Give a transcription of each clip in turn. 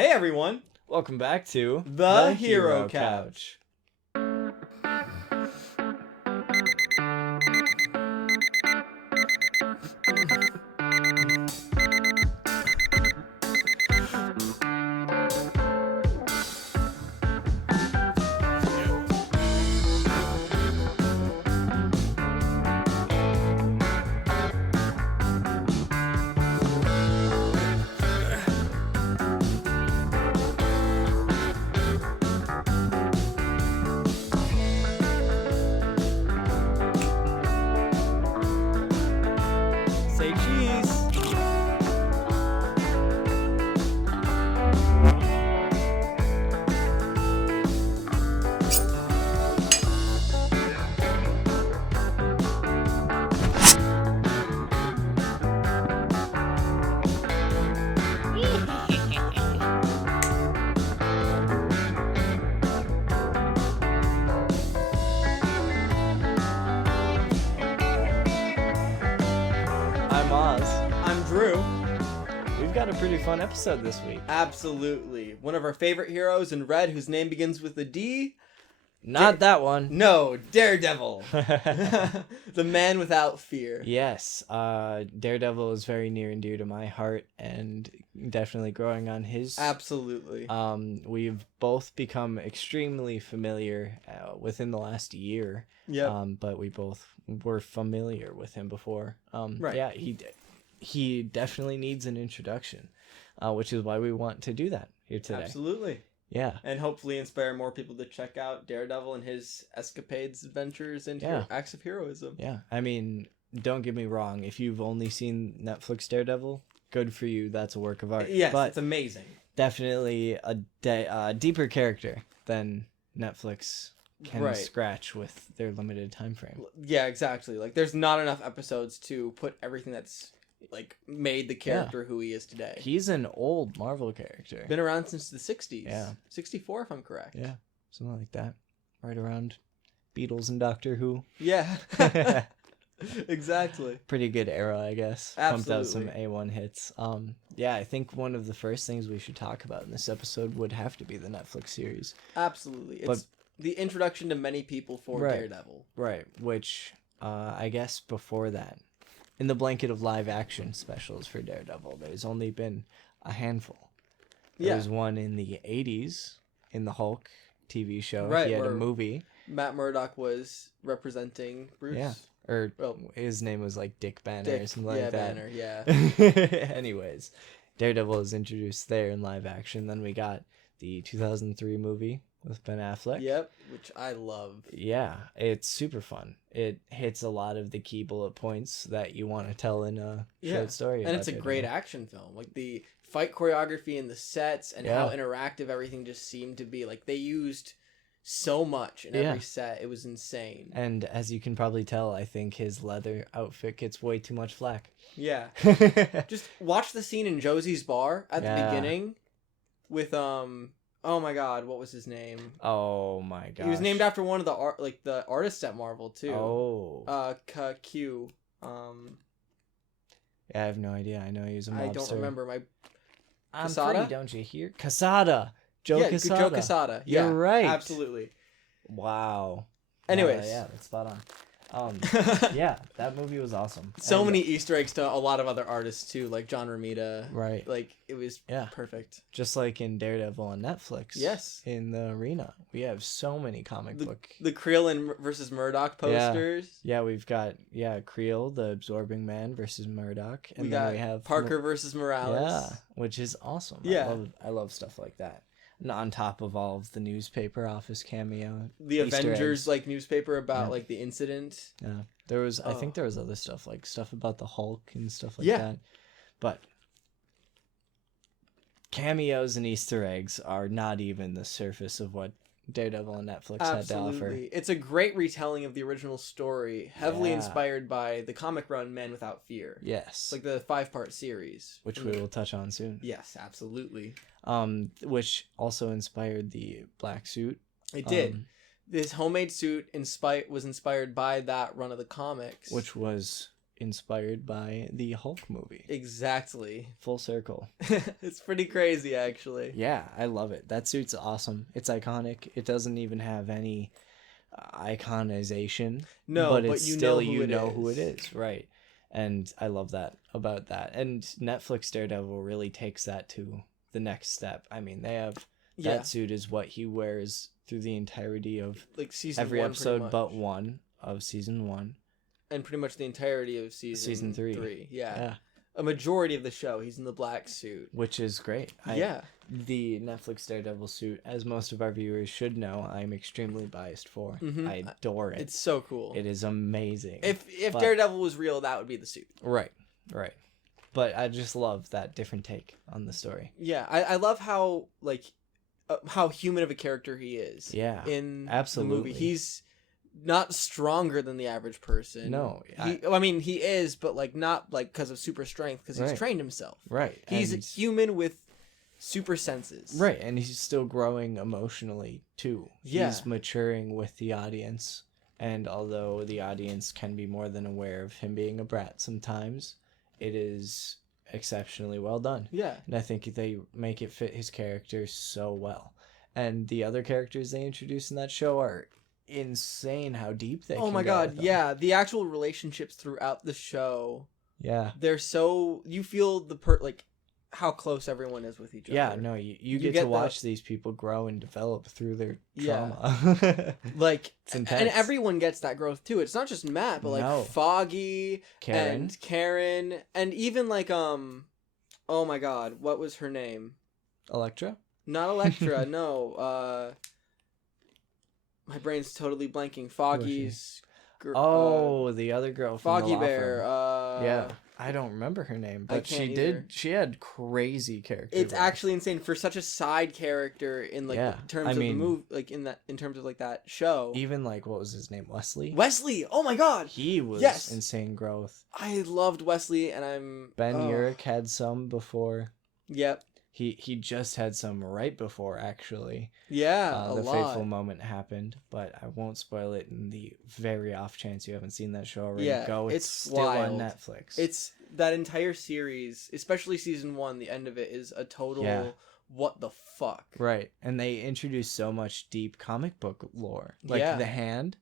Hey everyone! Welcome back to The Hero Couch. Say cheese. I'm Oz. I'm Drew. We've got a pretty fun episode this week. Absolutely. One of our favorite heroes in red whose name begins with a D. Not that one. No, Daredevil. The man without fear. Yes, Daredevil is very near and dear to my heart, and definitely growing on his. Absolutely. We've both become extremely familiar within the last year. Yep. But we both were familiar with him before. Right. Yeah, he definitely needs an introduction, which is why we want to do that here today. Absolutely. Yeah. And hopefully inspire more people to check out Daredevil and his escapades, adventures, and acts of heroism. Yeah. I mean, don't get me wrong. If you've only seen Netflix Daredevil, good for you. That's a work of art. Yes, but it's amazing. definitely a deeper character than Netflix can scratch with their limited time frame. Yeah, exactly. Like, there's not enough episodes to put everything that's like made the character who he is today. He's an old Marvel character. Been around since the 60s. Yeah. 64 if I'm correct. Yeah, something like that. Right around Beatles and Doctor Who. Yeah. Exactly. Pretty good era, I guess. Absolutely. Pumped out some A1 hits. Yeah, I think one of the first things we should talk about in this episode would have to be the Netflix series. Absolutely. It's the introduction to many people for Daredevil. Right, which I guess before that, in the blanket of live action specials for Daredevil, there's only been a handful. There was one in the 80s in the Hulk TV show. Right, he had a movie. Matt Murdock was representing Bruce. Yeah. Or his name was like Dick Banner or something like that. Banner, yeah. Anyways, Daredevil is introduced there in live action. Then we got the 2003 movie with Ben Affleck. Yep, which I love. Yeah, it's super fun. It hits a lot of the key bullet points that you want to tell in a short story. And it's a great action film. Like the fight choreography and the sets and how interactive everything just seemed to be. Like they used so much in every set. It was insane. And as you can probably tell, I think his leather outfit gets way too much flack. Yeah. Just watch the scene in Josie's bar at the beginning with oh my god, what was his name? Oh my god. He was named after one of the artists at Marvel too. Oh. Q. Yeah, I have no idea. I know he was a mobster. I don't remember I'm Quesada? pretty, don't you hear? Quesada. Joe Quesada. Joe Quesada. Yeah, you're right. Absolutely. Wow. Anyways. Yeah, that's spot on. Yeah, that movie was awesome. So many Easter eggs to a lot of other artists too, like John Romita. Right. Like it was perfect. Just like in Daredevil on Netflix. Yes. In the arena, we have so many comic book. The Creel versus Murdoch posters. Yeah, we've got Creel, the Absorbing Man versus Murdoch, and we then we have Parker versus Morales. Yeah, which is awesome. Yeah, I love stuff like that. And on top of all of the newspaper office cameo, the Easter Avengers eggs. Like newspaper about like the incident. Yeah, there was. I think there was other stuff like stuff about the Hulk and stuff like that. But cameos and Easter eggs are not even the surface of what Daredevil and Netflix had to offer. It's a great retelling of the original story, heavily inspired by the comic run Man Without Fear. Yes, like the 5-part series, which we will touch on soon. Yes, absolutely. Which also inspired the black suit. It did. This homemade suit was inspired by that run of the comics, which was inspired by the Hulk movie. Exactly. Full circle. It's pretty crazy, actually. Yeah, I love it. That suit's awesome. It's iconic. It doesn't even have any iconization. No, but but it's you still know who it is, right? And I love that about that. And Netflix Daredevil really takes that to the next step. I mean, they have that suit is what he wears through the entirety of like season every 1, episode but one of season 1. And pretty much the entirety of season 3. Yeah. A majority of the show, he's in the black suit. Which is great. The Netflix Daredevil suit, as most of our viewers should know, I'm extremely biased for. Mm-hmm. I adore it. It's so cool. It is amazing. If Daredevil was real, that would be the suit. Right. But I just love that different take on the story. Yeah, I love how, like, how human of a character he is. Yeah, in absolutely. the movie. He's not stronger than the average person. No. I mean, he is, but, like, not, like, because of super strength, because he's trained himself. Right. He's a human with super senses. Right, and he's still growing emotionally, too. Yeah. He's maturing with the audience, and although the audience can be more than aware of him being a brat sometimes, it is exceptionally well done. Yeah. And I think they make it fit his character so well. And the other characters they introduce in that show are insane how deep they can go. Oh my god, yeah. The actual relationships throughout the show. Yeah. They're so... You feel like how close everyone is with each other. Yeah, no, you get to watch these people grow and develop through their trauma. Yeah. Like, it's intense. And everyone gets that growth too. It's not just Matt, but like Foggy and Karen, and even like oh my god, what was her name? Elektra? Not Elektra, no. My brain's totally blanking. Foggy's the other girl from Foggy the law Bear. firm. Yeah. I don't remember her name, but she had crazy character. It's actually insane for such a side character in like terms of the movie, like in terms of like that show. Even like, what was his name? Wesley? Oh my god. He was insane growth. I loved Wesley, and Ben Urich had some before. Yep. He just had some right before, actually. Yeah, the fateful moment happened, but I won't spoil it in the very off chance you haven't seen that show already. Yeah, it's still wild. on Netflix. It's that entire series, especially season 1, the end of it is a total what the fuck. Right, and they introduce so much deep comic book lore. Like The Hand,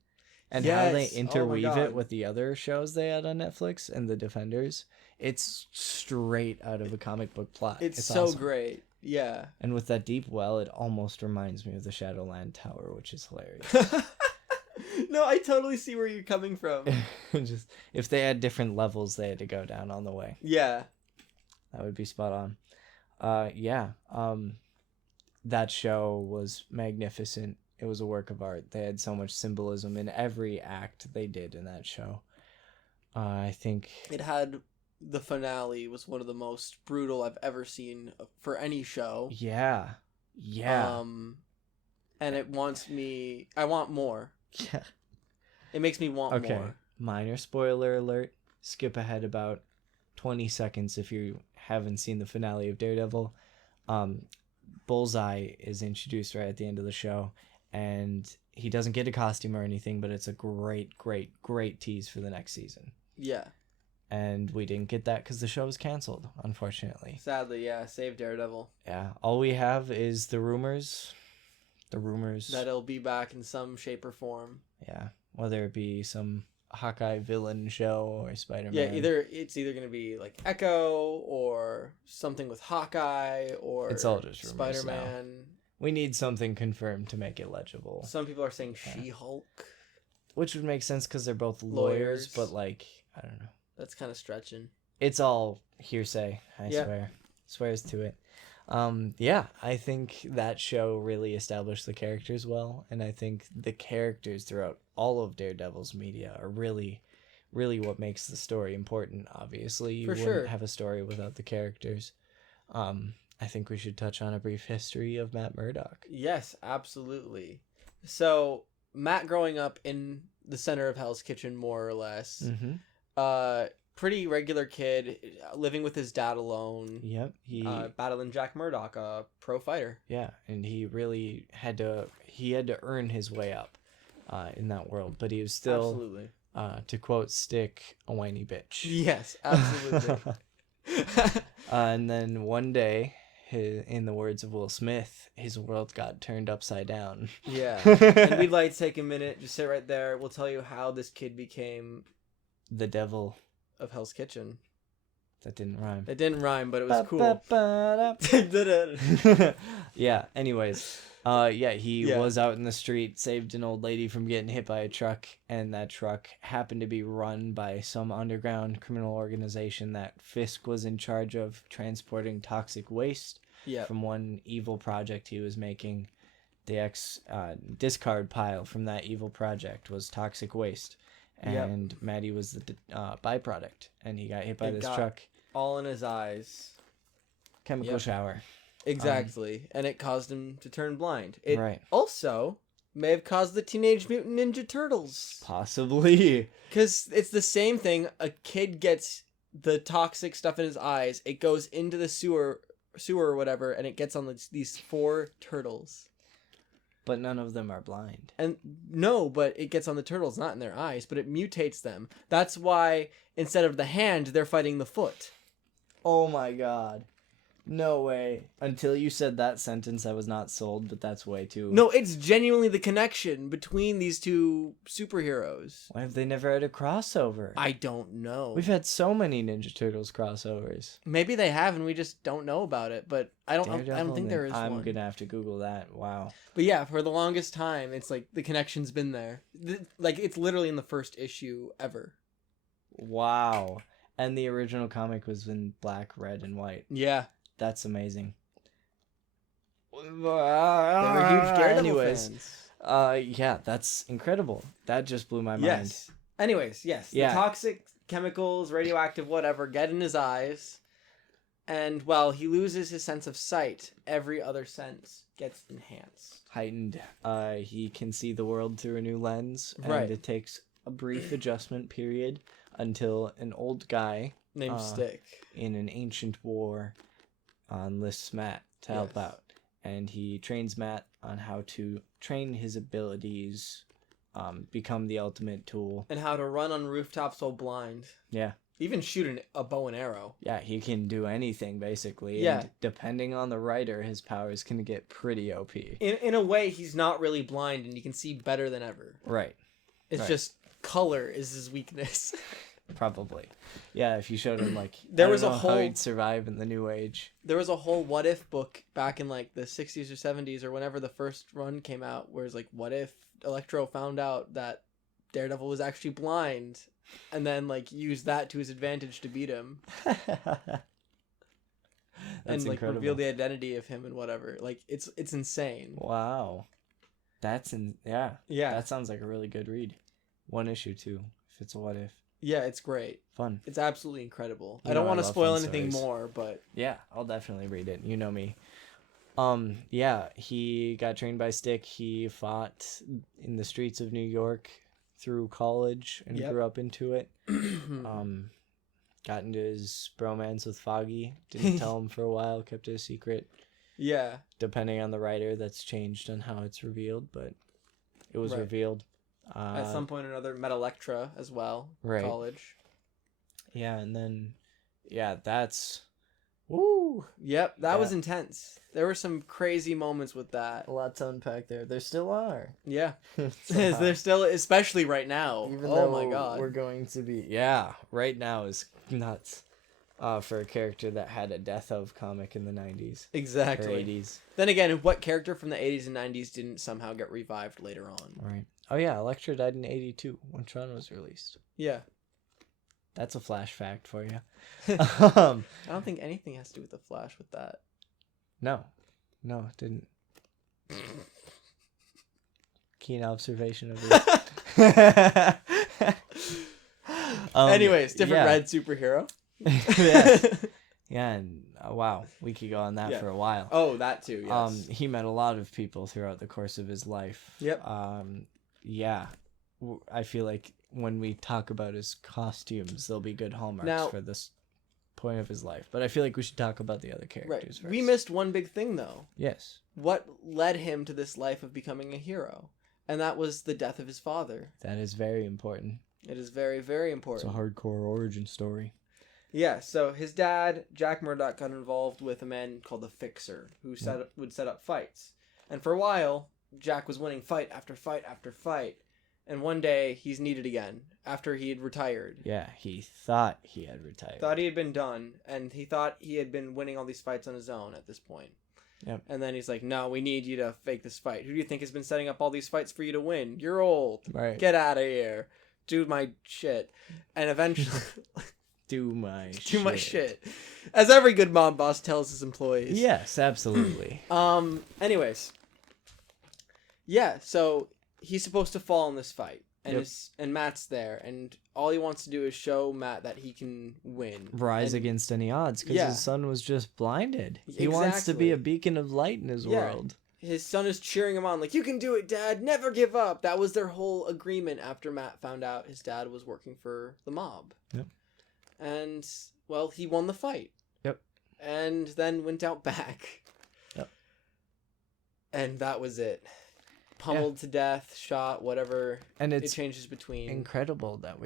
and how they interweave it with the other shows they had on Netflix and the Defenders. It's straight out of a comic book plot. It's so awesome. Great. Yeah. And with that deep well, it almost reminds me of the Shadowland Tower, which is hilarious. No, I totally see where you're coming from. Just if they had different levels they had to go down on the way. Yeah. That would be spot on. That show was magnificent. It was a work of art. They had so much symbolism in every act they did in that show. I think it had... The finale was one of the most brutal I've ever seen for any show. Yeah. And it wants me... I want more. Yeah. It makes me want more. Minor spoiler alert. Skip ahead about 20 seconds if you haven't seen the finale of Daredevil. Bullseye is introduced right at the end of the show, and he doesn't get a costume or anything, but it's a great tease for the next season. Yeah. And we didn't get that because the show was canceled, unfortunately. Sadly, yeah. Save Daredevil. Yeah. All we have is the rumors. That it'll be back in some shape or form. Yeah. Whether it be some Hawkeye villain show or Spider-Man. Yeah, it's either going to be like Echo or something with Hawkeye or it's all just rumors Spider-Man. Now. We need something confirmed to make it legible. Some people are saying She-Hulk. Which would make sense because they're both lawyers, but like, I don't know. That's kind of stretching. It's all hearsay, I swear. Swears to it. I think that show really established the characters well, and I think the characters throughout all of Daredevil's media are really, really what makes the story important. Obviously, you wouldn't have a story without the characters. I think we should touch on a brief history of Matt Murdock. Yes, absolutely. So, Matt growing up in the center of Hell's Kitchen, more or less. Mm-hmm. Pretty regular kid, living with his dad alone. Yep. He battling Jack Murdock, a pro fighter. Yeah, and he really had to earn his way up in that world, but he was still To quote Stick, a whiny bitch. Yes, absolutely. And then one day, in the words of Will Smith, his world got turned upside down. Yeah. And we'd like to take a minute, just sit right there. We'll tell you how this kid became the devil of Hell's Kitchen. That didn't rhyme. It didn't rhyme, but it was cool. Yeah, anyways. He was out in the street, saved an old lady from getting hit by a truck, and that truck happened to be run by some underground criminal organization that Fisk was in charge of, transporting toxic waste from one evil project he was making. The discard pile from that evil project was toxic waste, and Maddie was the byproduct, and he got hit by this truck. All in his eyes. Chemical shower. Exactly, and it caused him to turn blind. It also may have caused the Teenage Mutant Ninja Turtles. Possibly. Because it's the same thing. A kid gets the toxic stuff in his eyes. It goes into the sewer or whatever, and it gets on these 4 turtles. But none of them are blind. And no, but it gets on the turtles, not in their eyes, but it mutates them. That's why instead of the hand, they're fighting the foot. Oh my god. No way. Until you said that sentence, I was not sold, but that's way too... No, it's genuinely the connection between these two superheroes. Why have they never had a crossover? I don't know. We've had so many Ninja Turtles crossovers. Maybe they have, and we just don't know about it, but I don't think there is one. I'm gonna have to Google that. Wow. But yeah, for the longest time, it's like the connection's been there. Like, it's literally in the first issue ever. Wow. And the original comic was in black, red, and white. Yeah. That's amazing. They were huge Daredevil fans. Yeah, that's incredible. That just blew my mind. Yes. Anyways, yes. Yeah. The toxic chemicals, radioactive, whatever, get in his eyes. And while he loses his sense of sight, every other sense gets enhanced. Heightened. He can see the world through a new lens. Right. And it takes a brief adjustment period until an old guy named Stick in an ancient war enlists Matt to help out, and he trains Matt on how to train his abilities, become the ultimate tool, and how to run on rooftops while blind. Yeah, even shoot a bow and arrow. Yeah, he can do anything basically. Yeah, and depending on the writer, his powers can get pretty OP. In a way, he's not really blind, and he can see better than ever. Right. It's just color is his weakness. Probably. Yeah, if you showed him, like, there was a whole how he'd survive in the new age. There was a whole what if book back in like the 60s or 70s or whenever the first run came out, where it's like, what if Electro found out that Daredevil was actually blind and then like used that to his advantage to beat him. And like incredible. reveal the identity of him and whatever. Like it's insane. Wow. Yeah. That sounds like a really good read. One issue too, if it's a what if. Yeah, it's great. Fun. It's absolutely incredible. I don't want to spoil anything more, but yeah, I'll definitely read it. You know me. Yeah, he got trained by Stick. He fought in the streets of New York through college and grew up into it. Got into his bromance with Foggy. Didn't tell him for a while. Kept it a secret. Yeah. Depending on the writer, that's changed on how it's revealed, but it was revealed. At some point or another, met Electra as well. Right. College. Yeah, and then, that's... Woo! Yep, that was intense. There were some crazy moments with that. A lot to unpack there. There still are. Yeah. There's still, especially right now. Even oh my god. We're going to be... Yeah, right now is nuts. For a character that had a Death of comic in the 90s. Exactly. Or 80s. Then again, what character from the 80s and 90s didn't somehow get revived later on? Right. Oh yeah, Elektra died in 82 when Tron was released. Yeah. That's a Flash fact for you. I don't think anything has to do with the Flash with that. No, it didn't. Keen observation of it. Anyways, different red superhero. Yeah, and wow, we could go on that for a while. Oh, that too, yes. He met a lot of people throughout the course of his life. Yep. Yeah, I feel like when we talk about his costumes, there'll be good hallmarks for this point of his life. But I feel like we should talk about the other characters first. We missed one big thing, though. Yes. What led him to this life of becoming a hero? And that was the death of his father. That is very important. It is very, very It's important. a hardcore origin story. Yeah, so his dad, Jack Murdock, got involved with a man called the Fixer, who would set up fights. And for a while, Jack was winning fight after fight after fight. And one day, he's needed again, after he had retired. Yeah, he thought he had retired. Thought he had been done, and he thought he had been winning all these fights on his own at this point. Yep. And then he's like, no, we need you to fake this fight. Who do you think has been setting up all these fights for you to win? You're old. Right. Get out of here. Do my shit. And eventually... Do my shit. As every good mob boss tells his employees. Yes, absolutely. Anyways. Yeah, so he's supposed to fall in this fight. And and Matt's there, and all he wants to do is show Matt that he can win. Rise against any odds, because his son was just blinded. He wants to be a beacon of light in his world. His son is cheering him on, like, you can do it, Dad, never give up. That was their whole agreement after Matt found out his dad was working for the mob. Yep. And, well, he won the fight. Yep. And then went out back. Yep. And that was it. Pummeled to death, shot, whatever. And it changes between. Incredible that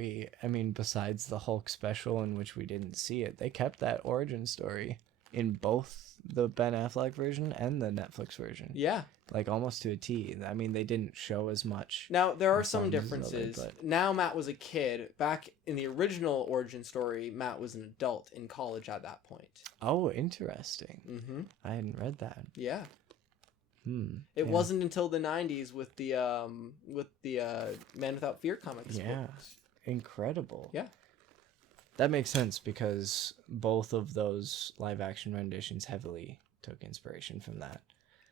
besides the Hulk special in which we didn't see it, they kept that origin story in both the Ben Affleck version and the Netflix version. Yeah. Like almost to a T. I mean, they didn't show as much. Now, there are some differences. Now Matt was a kid. Back in the original origin story, Matt was an adult in college at that point. Oh, interesting. Mm-hmm. I hadn't read that. Yeah. It wasn't until the 90s with the Man Without Fear comics. Yeah. Books. Incredible. Yeah. That makes sense because both of those live action renditions heavily took inspiration from that.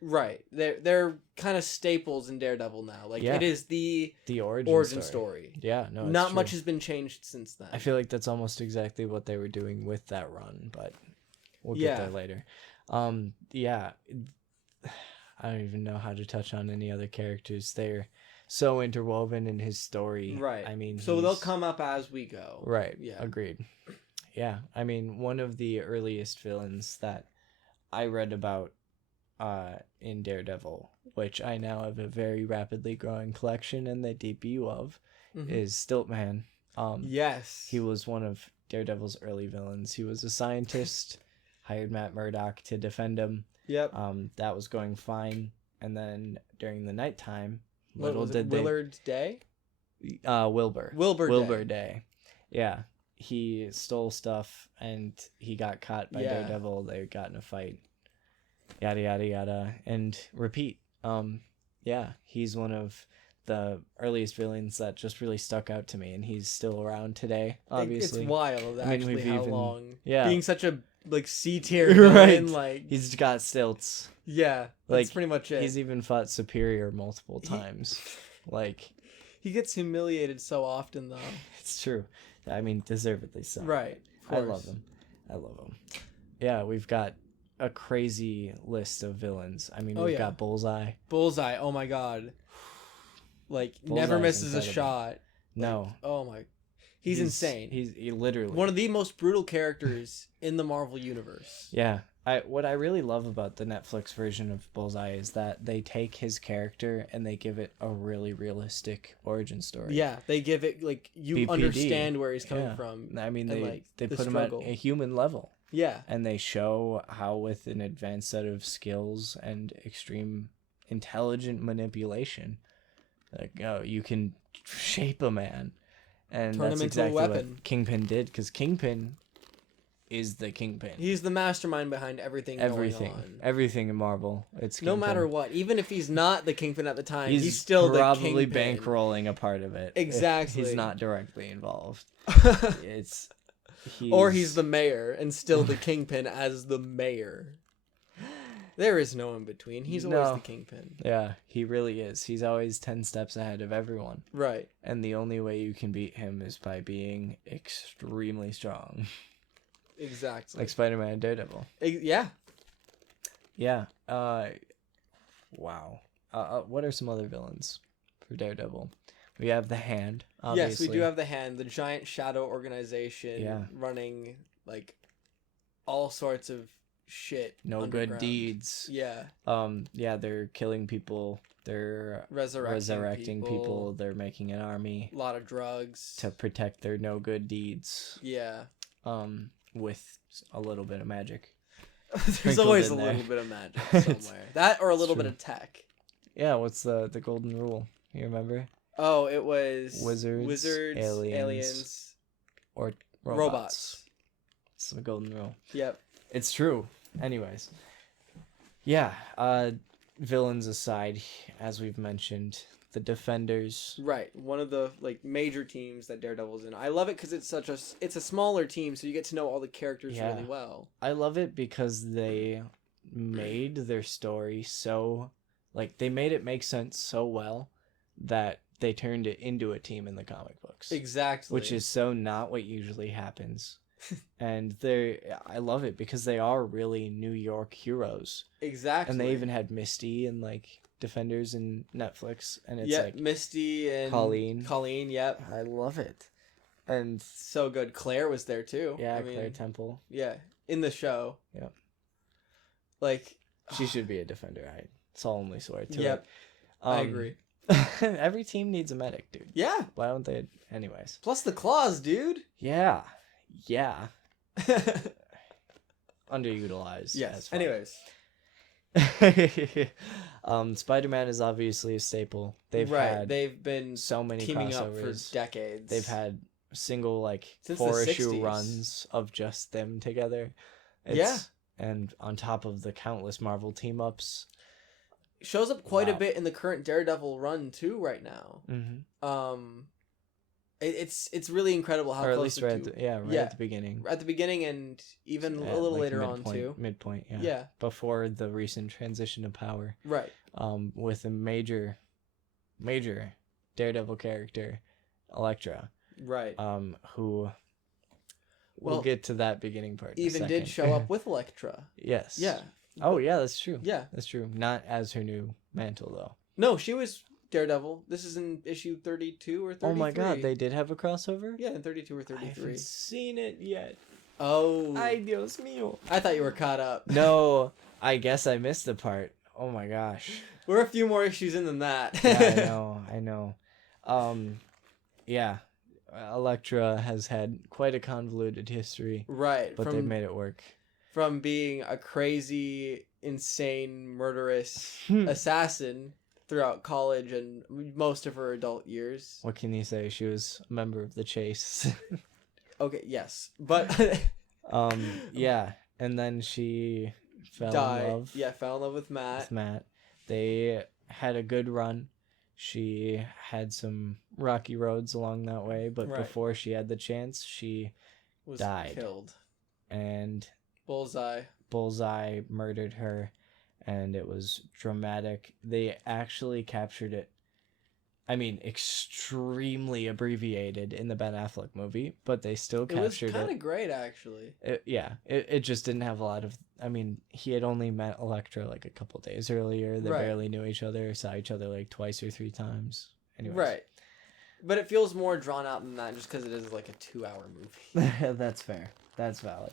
Right. They're kind of staples in Daredevil now. Like it is the origin story. Yeah, no. Not much has been changed since then. I feel like that's almost exactly what they were doing with that run, but we'll get there later. Yeah. I don't even know how to touch on any other characters. They're so interwoven in his story. Right. I mean, so they'll come up as we go. Right. Yeah. Agreed. Yeah. I mean, one of the earliest villains that I read about in Daredevil, which I now have a very rapidly growing collection and the debut of, is Stiltman. Yes. He was one of Daredevil's early villains. He was a scientist, hired Matt Murdock to defend him. Yep. That was going fine, and then during the nighttime, Willard's Day? Wilbur Day. Yeah. He stole stuff and he got caught by Daredevil. They got in a fight. Yada yada yada. And repeat. Yeah, he's one of the earliest villains that just really stuck out to me, and he's still around today, obviously. It's wild, actually, how long. Yeah. Being such a C-tier villain, like he's got stilts. Yeah, that's pretty much it. He's even fought Superior multiple times. Like he gets humiliated so often, though. It's true. I mean, deservedly so. Right. I love him. Yeah, we've got a crazy list of villains. I mean, we've got Bullseye. Bullseye. Oh my god. Like Bullseye never misses a shot. No. Like, oh my. He's insane. He's literally one of the most brutal characters in the Marvel universe. Yeah. What I really love about the Netflix version of Bullseye is that they take his character and they give it a really realistic origin story. Yeah, they give it like you BPD. Understand where he's coming from. I mean, and, they put him at a human level. Yeah. And they show how with an advanced set of skills and extreme intelligent manipulation, like you can shape a man. And turn that's him into exactly a weapon. What Kingpin did, because Kingpin is the Kingpin. He's the mastermind behind everything going on. Everything in Marvel. It's Kingpin. No matter what. Even if he's not the Kingpin at the time, he's still the Kingpin. Probably bankrolling a part of it. Exactly. He's not directly involved. Or he's the mayor and still the Kingpin as the mayor. There is no in between. He's always the Kingpin. Yeah, he really is. He's always 10 steps ahead of everyone. Right. And the only way you can beat him is by being extremely strong. Exactly. Like Spider-Man and Daredevil. Yeah. Yeah. Wow. What are some other villains for Daredevil? We have the Hand, obviously. Yes, we do have the Hand, the giant shadow organization running like all sorts of shit. No good deeds. Yeah. Yeah, they're killing people. They're resurrecting people. They're making an army. A lot of drugs to protect their no good deeds. Yeah. With a little bit of magic. There's always a little bit of magic somewhere. That or a little bit of tech. Yeah, what's the golden rule? You remember? Oh, it was wizards, aliens, or robots. It's the golden rule. Yep. It's true. Anyways. Yeah, villains aside, as we've mentioned, the Defenders. Right. One of the like major teams that Daredevil's in. I love it because it's a smaller team, so you get to know all the characters really well. I love it because they made their story so like they made it make sense so well that they turned it into a team in the comic books. Exactly. Which is so not what usually happens. And I love it because they are really New York heroes. Exactly. And they even had Misty and like Defenders and Netflix, and it's like Misty and Colleen, yep. I love it. And so good. Claire was there too. Yeah, Claire Temple. Yeah, in the show. Yep. Like she should be a Defender. I solemnly swear to it. Yep. I agree. Every team needs a medic, dude. Yeah. Why don't they? Anyways. Plus the claws, dude. Yeah. Yeah. Underutilized. Yes. Anyways. Spider-Man is obviously a staple. They've been so many teaming crossovers up for decades. They've had single since 4-issue runs of just them together. And on top of the countless Marvel team ups. Shows up quite a bit in the current Daredevil run too right now. Mm-hmm. It's really incredible how close at the beginning. At the beginning and even a little later on too. Midpoint, yeah. Yeah. Before the recent transition of power. Right. With a major Daredevil character, Elektra. Right. Who we'll get to that beginning part. Even did show up with Elektra. Yes. Yeah. Oh yeah, that's true. Yeah. That's true. Not as her new mantle though. No, she was Daredevil. This is in issue 32 or 33. Oh my god, they did have a crossover? Yeah, in 32 or 33. I haven't seen it yet. Oh. Ay, Dios mío. I thought you were caught up. No, I guess I missed a part. Oh my gosh. We're a few more issues in than that. Yeah, I know. Yeah. Elektra has had quite a convoluted history. Right. But they've made it work. From being a crazy, insane, murderous assassin throughout college and most of her adult years. What can you say? She was a member of the Chase. Okay, yes. But yeah, and then she fell in love. Yeah, fell in love with Matt. They had a good run. She had some rocky roads along that way, but before she had the chance, she died. Killed. And Bullseye murdered her. And it was dramatic. They actually captured it, I mean, extremely abbreviated in the Ben Affleck movie, but they still captured it. It was kind of great, actually. It just didn't have a lot of, I mean, he had only met Elektra like a couple days earlier. They barely knew each other, saw each other like twice or three times. Anyways. Right. But it feels more drawn out than that just because it is like a 2-hour movie. That's fair. That's valid.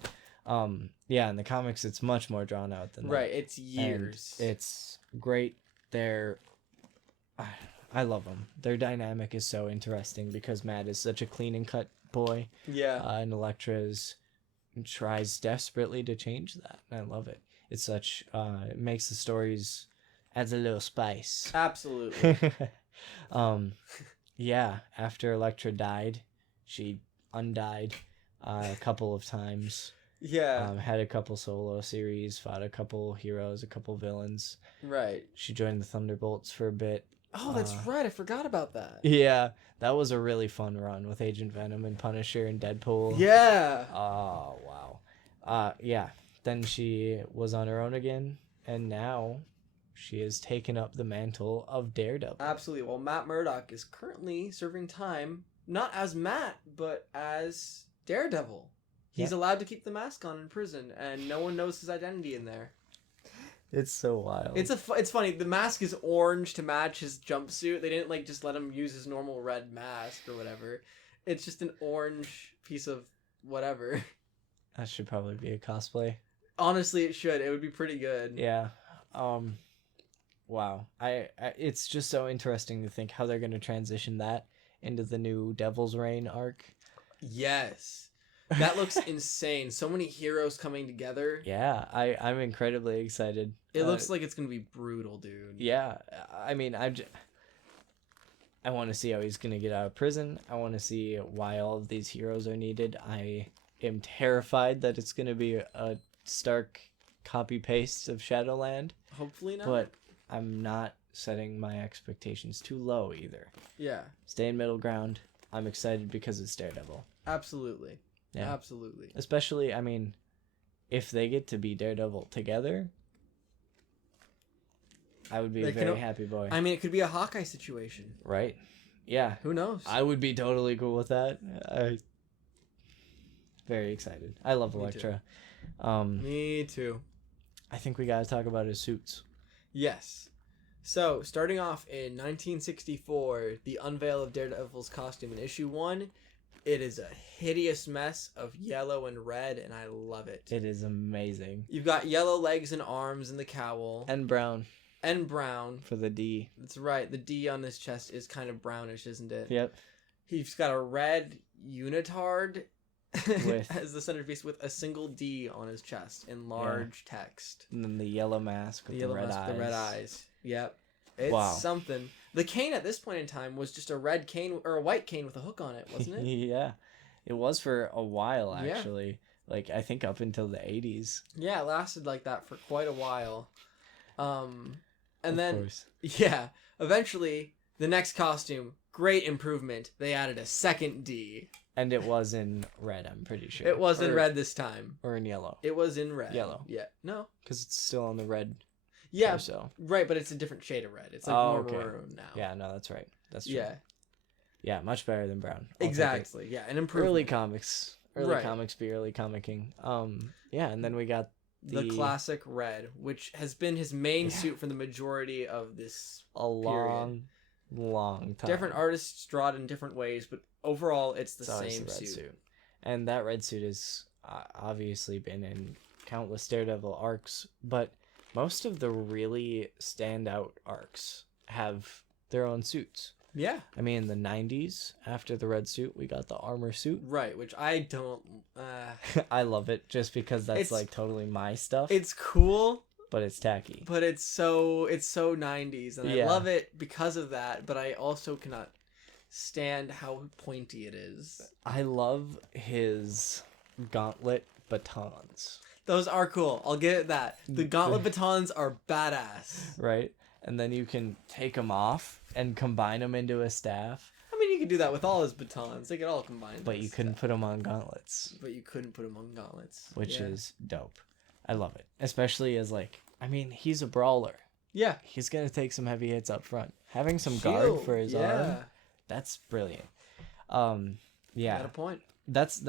Yeah, in the comics, it's much more drawn out than that. Right, it's years. And it's great. I love them. Their dynamic is so interesting because Matt is such a clean and cut boy. Yeah. And Elektra tries desperately to change that. And I love it. It's such, it makes the stories, adds a little spice. Absolutely. Yeah, after Elektra died, she undied a couple of times. Yeah. Had a couple solo series, fought a couple heroes, a couple villains. Right. She joined the Thunderbolts for a bit. Oh, that's right. I forgot about that. Yeah, that was a really fun run with Agent Venom and Punisher and Deadpool. Yeah. Oh, wow. Yeah. Then she was on her own again, and now she has taken up the mantle of Daredevil. Absolutely. Well, Matt Murdock is currently serving time, not as Matt, but as Daredevil. He's allowed to keep the mask on in prison, and no one knows his identity in there. It's so wild. It's funny. The mask is orange to match his jumpsuit. They didn't just let him use his normal red mask or whatever. It's just an orange piece of whatever. That should probably be a cosplay. Honestly, it should. It would be pretty good. Yeah. Wow. I it's just so interesting to think how they're going to transition that into the new Devil's Reign arc. Yes. That looks insane. So many heroes coming together. Yeah, I'm incredibly excited. It looks like it's going to be brutal, dude. Yeah. I mean, I want to see how he's going to get out of prison. I want to see why all of these heroes are needed. I am terrified that it's going to be a stark copy-paste of Shadowland. Hopefully not. But I'm not setting my expectations too low either. Yeah. Stay in middle ground. I'm excited because it's Daredevil. Absolutely. Yeah. Absolutely. Especially, I mean, if they get to be Daredevil together, I would be a very happy boy. I mean, it could be a Hawkeye situation. Right? Yeah. Who knows? I would be totally cool with that. Very excited. I love Elektra. Me too. I think we got to talk about his suits. Yes. So, starting off in 1964, the unveil of Daredevil's costume in issue 1, it is a hideous mess of yellow and red, and I love it. It is amazing. You've got yellow legs and arms and the cowl. And brown. And brown. For the D. That's right. The D on his chest is kind of brownish, isn't it? Yep. He's got a red unitard as the centerpiece with a single D on his chest in large text. And then the yellow mask with the red eyes. The red eyes. Yep. It's something. The cane at this point in time was just a red cane or a white cane with a hook on it, wasn't it? Yeah. It was for a while, actually. Yeah. Like, I think up until the 80s. Yeah, it lasted like that for quite a while. And then, course. Yeah, eventually, the next costume, great improvement. They added a second D. And it was in red, I'm pretty sure. It was in red this time. Or in yellow. It was in red. Yellow. Yeah. No. Because it's still on the red. Yeah. torso. Right, but it's a different shade of red. It's like more maroon now. Yeah, no, that's right. That's true. Yeah. Yeah, much better than brown. Exactly. Yeah, an improvement. Early comics. Comics be early comicking. Yeah, and then we got the classic red, which has been his main suit for the majority of this long time. Different artists draw it in different ways, but overall it's the same red suit. And that red suit has obviously been in countless Daredevil arcs, but most of the really standout arcs have their own suits. Yeah. I mean, in the 90s, after the red suit, we got the armor suit. Right, which I don't... I love it, just because that's like totally my stuff. It's cool. But it's tacky. But it's so 90s, and I love it because of that, but I also cannot stand how pointy it is. I love his gauntlet batons. Those are cool. I'll give it that. The gauntlet batons are badass. Right? And then you can take them off and combine them into a staff. I mean, you could do that with all his batons. They could all combine. But you couldn't put them on gauntlets. Which is dope. I love it. Especially as, like, I mean, he's a brawler. Yeah. He's going to take some heavy hits up front. Having some guard for his arm, that's brilliant. Yeah. Got a point. That's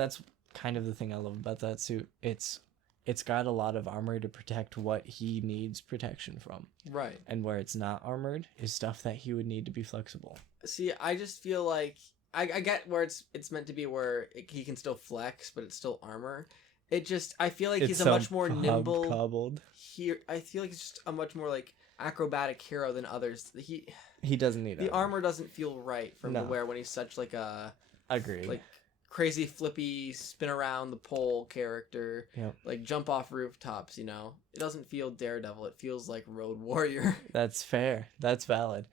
kind of the thing I love about that suit. It's got a lot of armor to protect what he needs protection from. Right. And where it's not armored is stuff that he would need to be flexible. See, I just feel like I get where it's meant to be where he can still flex, but it's still armor. I feel like he's a much more nimble cobbled. I feel like he's just a much more like acrobatic hero than others. He doesn't need the armor doesn't feel right for him to wear when he's such like a Agreed. Like crazy flippy spin around the pole character. Yep. Like jump off rooftops, you know. It doesn't feel Daredevil. It feels like Road Warrior. That's fair. That's valid.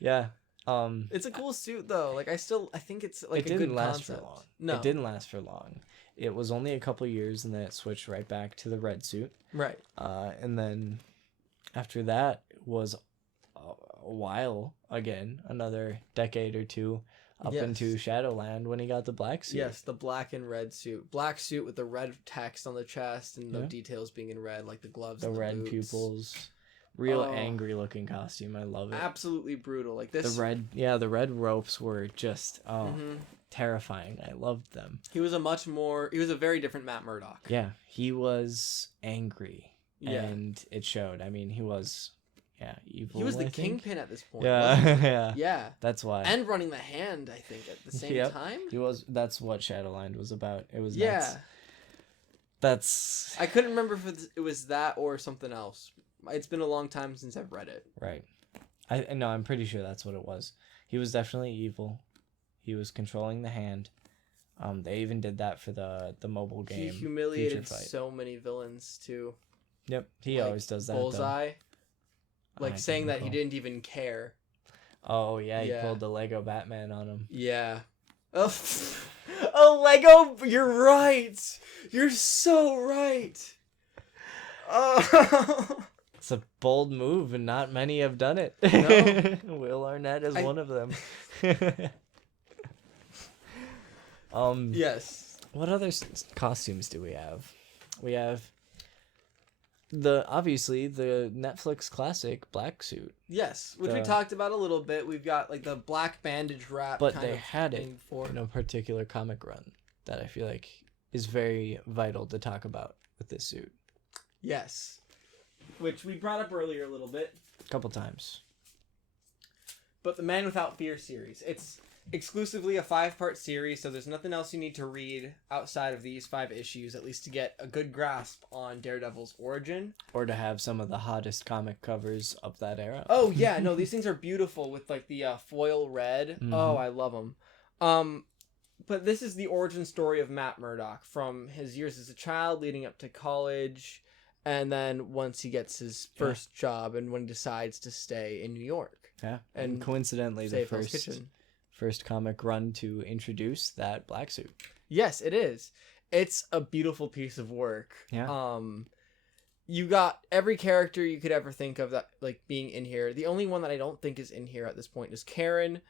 Yeah. It's a cool suit though. Like I think it's like a good concept. For long. No. It didn't last for long. It was only a couple years and then it switched right back to the red suit. Right. And then after that was a while again, another decade or two up into Shadowland when he got the black suit. Yes, the black and red suit. Black suit with the red text on the chest and the details being in red, like the gloves and the red boots. Pupils. Real angry looking costume. I love it. Absolutely brutal. Like this. The red ropes were just terrifying. I loved them. He was a very different Matt Murdock. Yeah, he was angry. Yeah. And it showed. I mean, he was evil. He was the kingpin at this point. Yeah. Yeah. That's why. And running the hand, I think, at the same time. He was. That's what Shadowland was about. It was nuts. That's I couldn't remember if it was that or something else. It's been a long time since I've read it. right. I'm pretty sure that's what it was. He was definitely evil. He was controlling the hand. They even did that for the mobile game. He humiliated so many villains too. Yep, he always does that. Bullseye, saying that he didn't even care. Oh yeah, he pulled the Lego Batman on him. Yeah. Oh, Lego! You're right. You're so right. Oh. It's a bold move, and not many have done it. No. Will Arnett is one of them. Yes. What other costumes do we have? We have obviously the Netflix classic black suit. Yes, which we talked about a little bit. We've got like the black bandage wrap. But they had it in a particular comic run that I feel like is very vital to talk about with this suit. Yes. Which we brought up earlier a little bit. A couple times. But the Man Without Fear series. It's exclusively a 5-part series, so there's nothing else you need to read outside of these 5 issues, at least to get a good grasp on Daredevil's origin. Or to have some of the hottest comic covers of that era. Oh, yeah. No, these things are beautiful with, like, the foil red. Mm-hmm. Oh, I love them. But this is the origin story of Matt Murdock, from his years as a child leading up to college, and then once he gets his first job and when he decides to stay in New York. Yeah, and coincidentally the first comic run to introduce that black suit. Yes, it is. It's a beautiful piece of work. Yeah. You got every character you could ever think of that like being in here. The only one that I don't think is in here at this point is Karen,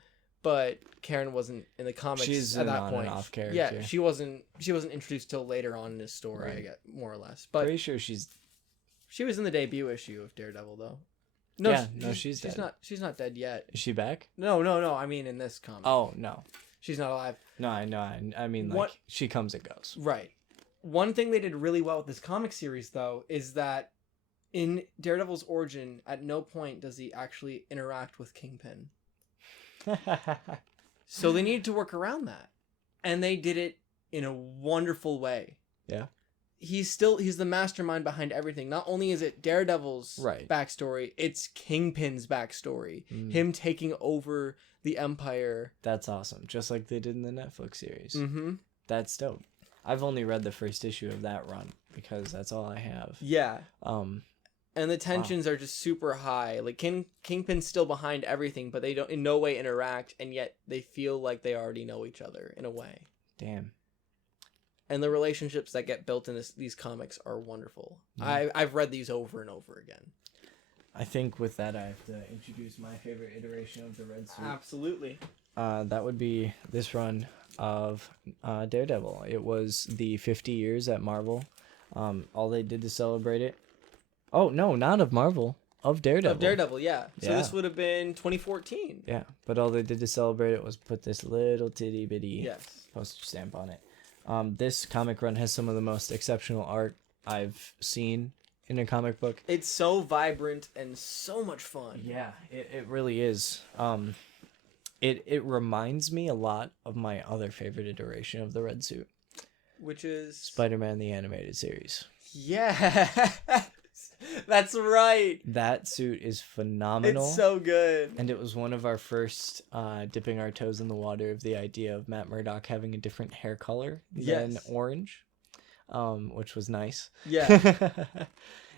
but Karen wasn't in the comics She's at an that on point. And off character. Yeah, she wasn't introduced till later on in his story, right. I get more or less. But pretty sure she was in the debut issue of Daredevil though. She's dead. She's not dead yet. Is she back? No. I mean, in this comic. Oh no, she's not alive. No, I know. I mean, like she comes and goes. Right. One thing they did really well with this comic series, though, is that in Daredevil's origin, at no point does he actually interact with Kingpin. So they needed to work around that, and they did it in a wonderful way. Yeah. He's the mastermind behind everything. Not only is it Daredevil's backstory, it's Kingpin's backstory. Him taking over the Empire. That's awesome. Just like they did in the Netflix series. Mm-hmm. That's dope. I've only read the first issue of that run because that's all I have. Yeah. And the tensions are just super high. Like Kingpin's still behind everything, but they don't in no way interact, and yet they feel like they already know each other in a way. Damn. And the relationships that get built in these comics are wonderful. Yeah. I've read these over and over again. I think with that, I have to introduce my favorite iteration of the Red Suit. Absolutely. That would be this run of Daredevil. It was the 50 years at Marvel. All they did to celebrate it. Oh, no, not of Marvel. Of Daredevil. Of Daredevil, yeah. So this would have been 2014. Yeah, but all they did to celebrate it was put this little titty bitty postage stamp on it. This comic run has some of the most exceptional art I've seen in a comic book. It's so vibrant and so much fun. Yeah, it really is. It reminds me a lot of my other favorite iteration of the Red Suit. Which is? Spider-Man the Animated Series. Yeah, that's right. That suit is phenomenal. It's so good. And it was one of our first dipping our toes in the water of the idea of Matt Murdock having a different hair color than orange, which was nice. Yeah.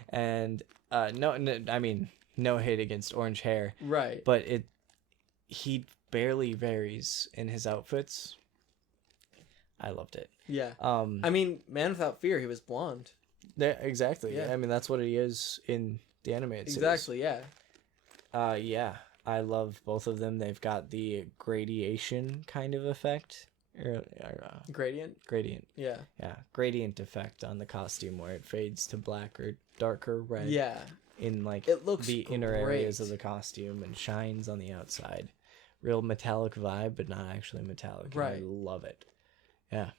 And no hate against orange hair. Right. But he barely varies in his outfits. I loved it. Yeah. I mean, Man Without Fear, he was blonde. Yeah, exactly. Yeah. I mean, that's what he is in the animated series. Exactly, yeah. Yeah. I love both of them. They've got the gradation kind of effect. Gradient? Gradient. Yeah. Yeah. Gradient effect on the costume where it fades to black or darker red. Yeah. In like it looks the inner areas of the costume and shines on the outside. Real metallic vibe, but not actually metallic. Right. I love it. Yeah.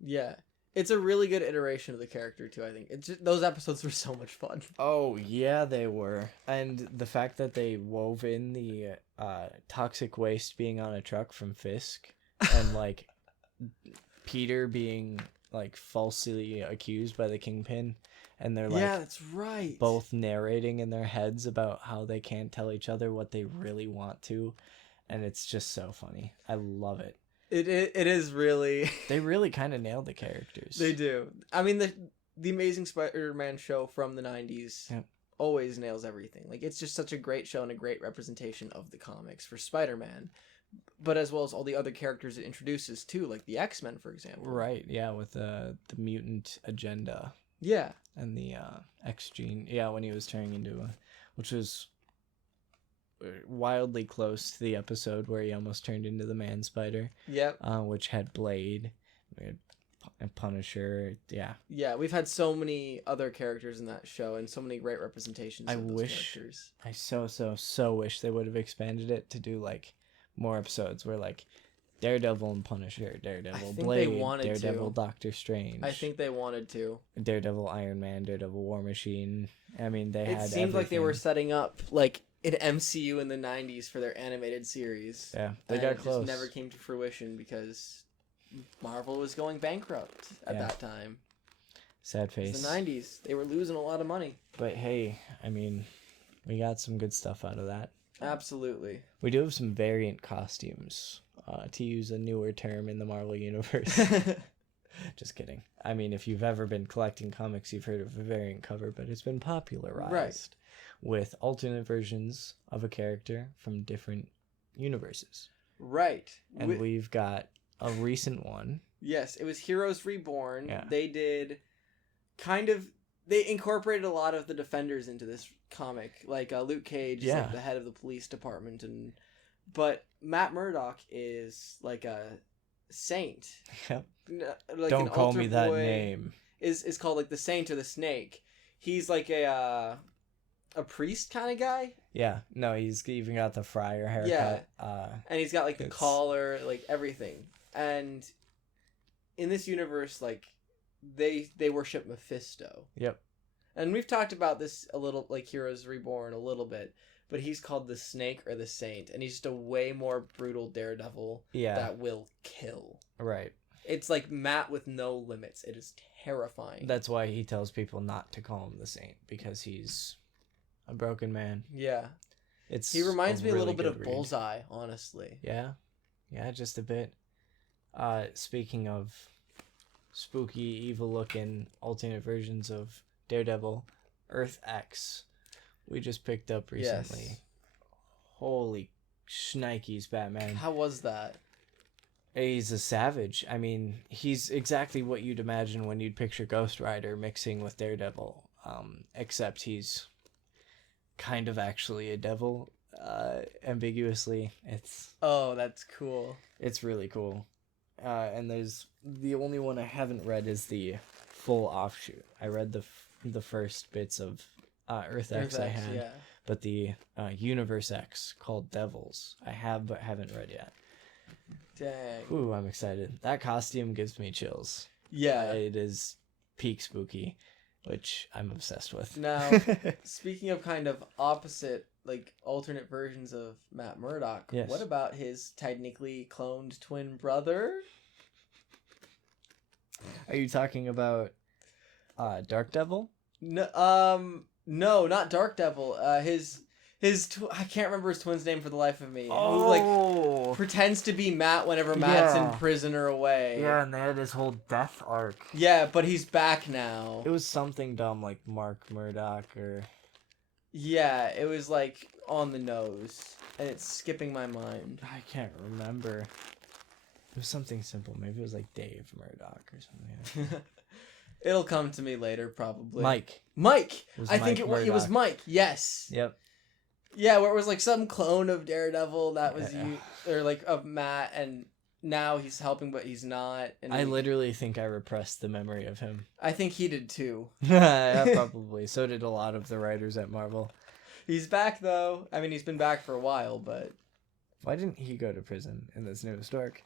Yeah. It's a really good iteration of the character, too, I think. Those episodes were so much fun. Oh, yeah, they were. And the fact that they wove in the toxic waste being on a truck from Fisk and, like, Peter being, like falsely accused by the Kingpin, and they're like, yeah, that's right. both narrating in their heads about how they can't tell each other what they really want to, and it's just so funny. I love it. It is really. They really kind of nailed the characters. They do. I mean, the Amazing Spider-Man show from the 90s always nails everything. Like, it's just such a great show and a great representation of the comics for Spider-Man, but as well as all the other characters it introduces too, like the X-Men, for example. Right, yeah, with the mutant agenda. Yeah. And the X-Gene, yeah, when he was turning into which was wildly close to the episode where he almost turned into the Man-Spider. Yep. Which had Blade, and Punisher, yeah. Yeah, we've had so many other characters in that show and so many great representations of those characters. I so wish they would have expanded it to do, like, more episodes where, like, Daredevil and Punisher, Daredevil Blade, Daredevil Doctor Strange. I think they wanted to. Daredevil Iron Man, Daredevil War Machine. I mean, they had. It seemed like they were setting up like an MCU in the 90s for their animated series. Yeah, they got close. It just never came to fruition because Marvel was going bankrupt at that time. Sad face. The 90s, they were losing a lot of money. But hey, I mean, we got some good stuff out of that. Absolutely. We do have some variant costumes, to use a newer term in the Marvel Universe. Just kidding. I mean, if you've ever been collecting comics, you've heard of a variant cover, but it's been popularized with alternate versions of a character from different universes. Right. And we've got a recent one. Yes, it was Heroes Reborn. Yeah. They did they incorporated a lot of the Defenders into this comic, like Luke Cage is like the head of the police department, but Matt Murdock is like a saint. Yep. Like Don't call me that name. Is called like the Saint or the Snake. He's like a priest kind of guy. Yeah. No, he's even got the friar haircut. Yeah. And he's got like the collar, like everything. And in this universe, like they worship Mephisto. Yep. And we've talked about this a little, like Heroes Reborn a little bit, but he's called the Snake or the Saint, and he's just a way more brutal Daredevil that will kill. Right. It's like Matt with no limits. It is terrifying. That's why he tells people not to call him the Saint, because he's a broken man. Yeah. He reminds me a little bit of Bullseye, honestly. Yeah. Yeah, just a bit. Speaking of spooky, evil-looking alternate versions of Daredevil, Earth X, we just picked up recently. Yes. Holy shnikes, Batman. How was that? He's a savage. I mean, he's exactly what you'd imagine when you'd picture Ghost Rider mixing with Daredevil, except he's kind of actually a devil, ambiguously. Oh, that's cool. It's really cool. And there's the only one I haven't read is the full offshoot. I read the first bits of Earth X I had, yeah. But the Universe X called Devils I have but haven't read yet. Dang. Ooh, I'm excited. That costume gives me chills. Yeah. It is peak spooky, which I'm obsessed with. Now, speaking of kind of opposite, like alternate versions of Matt Murdock, yes. What about his technically cloned twin brother? Are you talking about Dark Devil? No, not Dark Devil. I can't remember his twin's name for the life of me. Oh. Who, like, pretends to be Matt whenever Matt's in prison or away. Yeah, and they had his whole death arc. Yeah, but he's back now. It was something dumb like Mark Murdock or... Yeah, it was like on the nose, and it's skipping my mind. I can't remember. It was something simple. Maybe it was like Dave Murdock or something. It'll come to me later, probably. Mike. I think it was Mike. Yes. Yep. Yeah, where it was like some clone of Daredevil that was you, or like of Matt, and now he's helping, but he's not. And I literally think I repressed the memory of him. I think he did too. Yeah, probably. So did a lot of the writers at Marvel. He's back though. I mean, he's been back for a while, but why didn't he go to prison in this newest arc?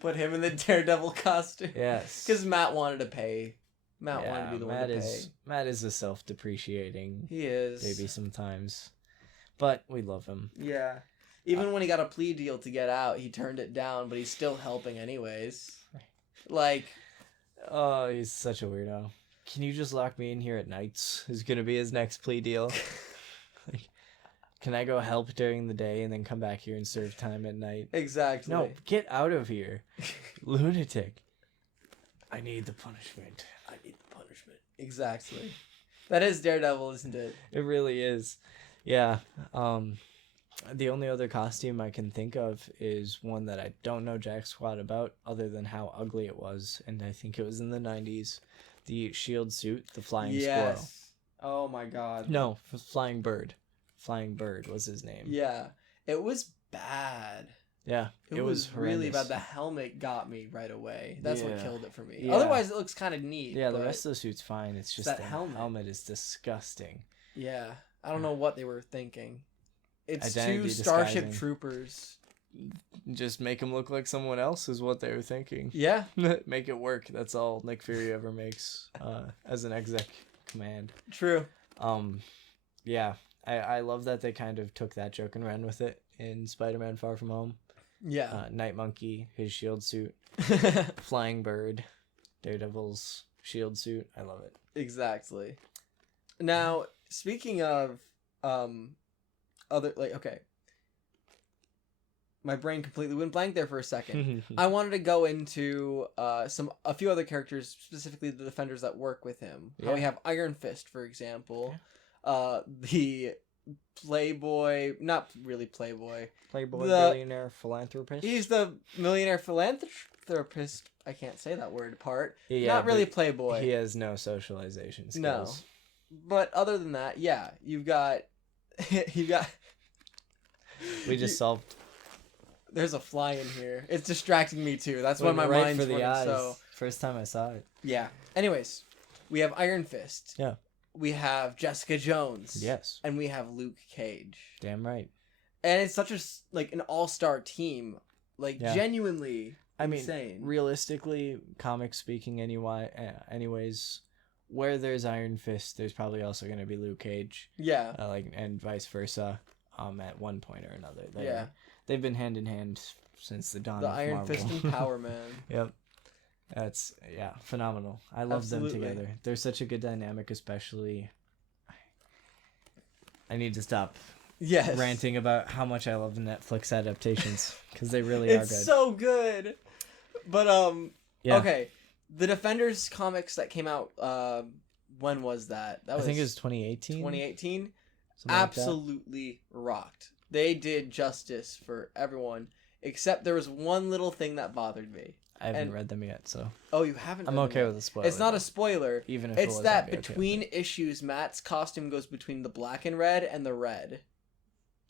Put him in the Daredevil costume. Yes, because Matt wanted to pay. Matt wanted to be the one to pay. Matt is a self-depreciating. He is baby sometimes, but we love him. Yeah. Even when he got a plea deal to get out, he turned it down, but he's still helping anyways. Like, oh, he's such a weirdo. Can you just lock me in here at nights? Is gonna be his next plea deal. Like, can I go help during the day and then come back here and serve time at night? exactly. No, get out of here, lunatic. I need the punishment. I need the punishment. Exactly. That is Daredevil, isn't it? It really is. Yeah. The only other costume I can think of is one that I don't know jack squat about, other than how ugly it was, and I think it was in the 90s. The shield suit, the flying squirrel. Oh my god. No, flying bird. Flying bird was his name. Yeah. It was bad. Yeah, it was really bad. The helmet got me right away. That's what killed it for me. Yeah. Otherwise, it looks kind of neat. Yeah, the rest of the suit's fine. It's just that the helmet is disgusting. Yeah, I don't know what they were thinking. It's Identity two Starship disguising. Troopers. Just make them look like someone else is what they were thinking. Yeah. Make it work. That's all Nick Fury ever makes as an exec command. True. Yeah, I love that they kind of took that joke and ran with it in Spider-Man Far From Home. Yeah. Night Monkey, his shield suit. Flying Bird, Daredevil's shield suit. I love it. Exactly. Now, speaking of okay. My brain completely went blank there for a second. I wanted to go into a few other characters, specifically the Defenders that work with him. Yeah. How we have Iron Fist, for example. Yeah. The playboy, not really playboy. Billionaire philanthropist. He's the millionaire philanthropist. I can't say that word part. Yeah, not really playboy. He has no socialization skills. No. But other than that, yeah, you've got we just solved. There's a fly in here. It's distracting me too. That's why my right mind's for the running, eyes. so First time I saw it. Yeah. Anyways, we have Iron Fist. Yeah. We have Jessica Jones. Yes. And we have Luke Cage. Damn right. And it's such an all-star team. Genuinely insane. Realistically, comic speaking anyways, where there's Iron Fist, there's probably also going to be Luke Cage. Yeah. And vice versa at one point or another. Yeah. They've been hand in hand since the dawn of Marvel. The Iron Fist and Power Man. Yep. That's, phenomenal. I love them together. They're such a good dynamic, especially... I need to stop ranting about how much I love the Netflix adaptations, because they really are good. It's so good! But, okay. The Defenders comics that came out, when was that? I think it was 2018? 2018? Absolutely rocked. They did justice for everyone, except there was one little thing that bothered me. I haven't read them yet, so... Oh, you haven't I'm okay with a spoiler. It's not a spoiler. Even if it's that between issues, Matt's costume goes between the black and red and the red.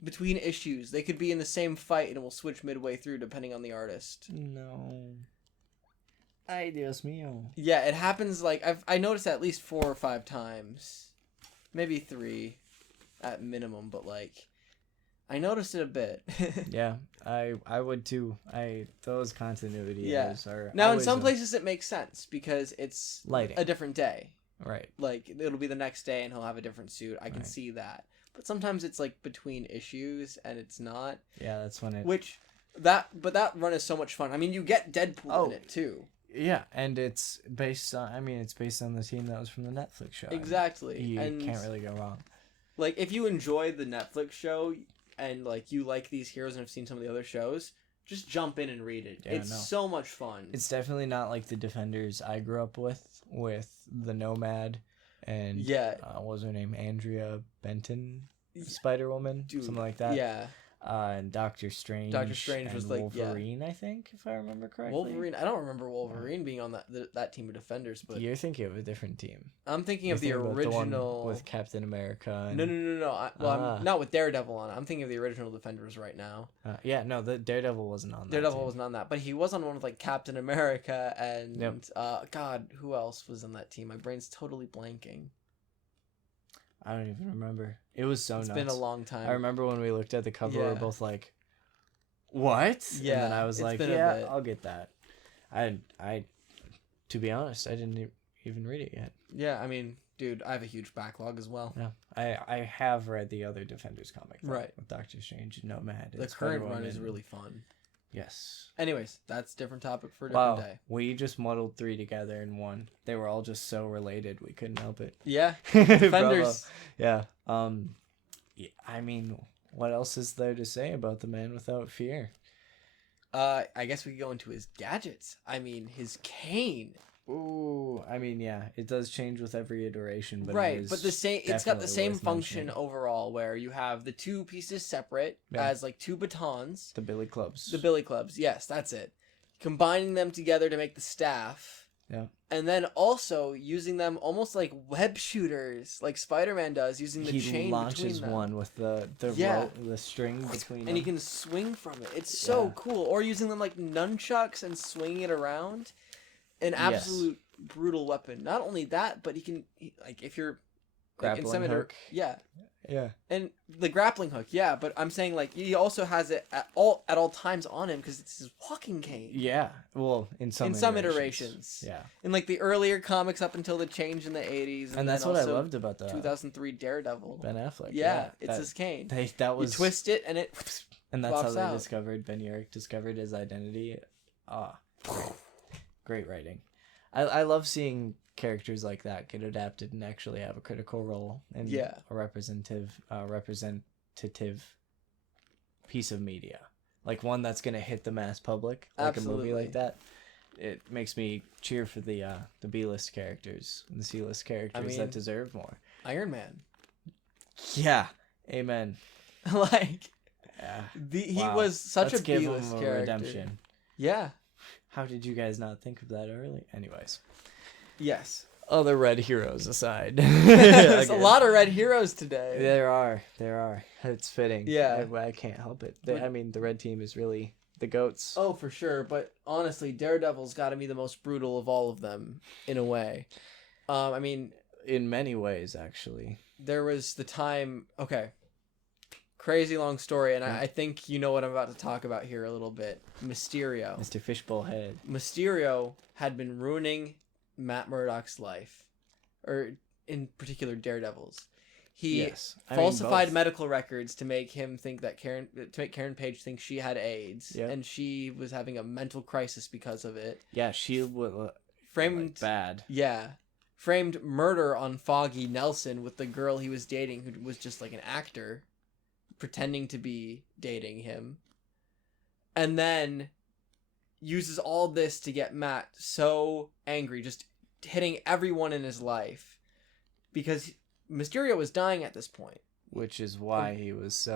Between issues. They could be in the same fight and it will switch midway through depending on the artist. No. Ay, Dios mío. Yeah, it happens I noticed at least 4 or 5 times. Maybe 3 at minimum, but I noticed it a bit. Yeah, I would too. Those continuity errors are now in some places it makes sense because it's lighting. A different day. Right. It'll be the next day and he'll have a different suit. I can see that. But sometimes it's between issues and it's not. Yeah, that's when it but that run is so much fun. I mean, you get Deadpool in it too. Yeah, and it's based on the team that was from the Netflix show. Exactly. You can't really go wrong. If you enjoy the Netflix show and you like these heroes and have seen some of the other shows, just jump in and read it. Yeah, it's so much fun. It's definitely not like the Defenders I grew up with the Nomad and what was her name? Andrea Benton, Spider-Woman, something like that. Yeah. And Doctor Strange. Doctor Strange was Wolverine, I think, if I remember correctly. Wolverine. I don't remember Wolverine being on that team of Defenders, but you're thinking of a different team. I'm thinking of the original the one with Captain America. No. I'm not with Daredevil on it. I'm thinking of the original Defenders right now. The Daredevil wasn't on that. Daredevil wasn't on that, but he was on one with Captain America and God, who else was on that team? My brain's totally blanking. I don't even remember. It was so nuts. It's been a long time. I remember when we looked at the cover, we were both like, what? Yeah. And then I was like, yeah, I'll get that. I to be honest, I didn't even read it yet. Yeah, I mean, dude, I have a huge backlog as well. Yeah, I have read the other Defenders comic, though, right? With Doctor Strange and Nomad. The current run is really fun. Yes. Anyways, that's a different topic for a different day. We just muddled 3 together in one. They were all just so related, we couldn't help it. Yeah. Defenders. Yeah. I mean, what else is there to say about the Man Without Fear? I guess we could go into his gadgets. I mean, his cane. Ooh, I mean, yeah, it does change with every iteration, but right, but it's got the same function mentioning. Overall, where you have the 2 pieces separate as like 2 batons. The Billy Clubs. The Billy Clubs, yes, that's it. Combining them together to make the staff. Yeah. And then also using them almost like web shooters, like Spider-Man does, using the chain between them. He launches one with the string between them. And he can swing from it. It's so cool. Or using them like nunchucks and swinging it around. An absolute brutal weapon. Not only that, but he can like if you're grappling hook. Yeah. Yeah. And the grappling hook, yeah, but I'm saying like he also has it at all times on him because it's his walking cane. Yeah. Well, in some iterations. Yeah. In like the earlier comics up until the change in the 80s and that's what I loved about the 2003 Daredevil. Ben Affleck. Yeah, it's his cane. That was you twist it and it and that's how they discovered Ben Urich discovered his identity. Great writing. I love seeing characters like that get adapted and actually have a critical role in a representative piece of media, like one that's gonna hit the mass public, like Absolutely. A movie like that. It makes me cheer for the B-list characters and the C-list characters that deserve more. Iron Man. Yeah, amen. Like, he was such a B-list character. Redemption. Yeah. How did you guys not think of that early? Anyways. Yes. Other red heroes aside. There's a lot of red heroes today. There are. It's fitting. Yeah. I can't help it. I mean, the red team is really the GOATs. Oh, for sure. But honestly, Daredevil's got to be the most brutal of all of them, in a way. I mean... In many ways, actually. There was the time... Okay. Crazy long story, and I think you know what I'm about to talk about here a little bit. Mysterio. Mr. Fishbowl Head. Mysterio had been ruining Matt Murdock's life, or in particular Daredevil's. He falsified medical records to make him think that Karen Page think she had AIDS, and she was having a mental crisis because of it. Yeah, she was framed bad. Yeah, framed murder on Foggy Nelson with the girl he was dating, who was just like an actor, pretending to be dating him, and then uses all this to get Matt so angry, just hitting everyone in his life, because Mysterio was dying at this point, which is why he was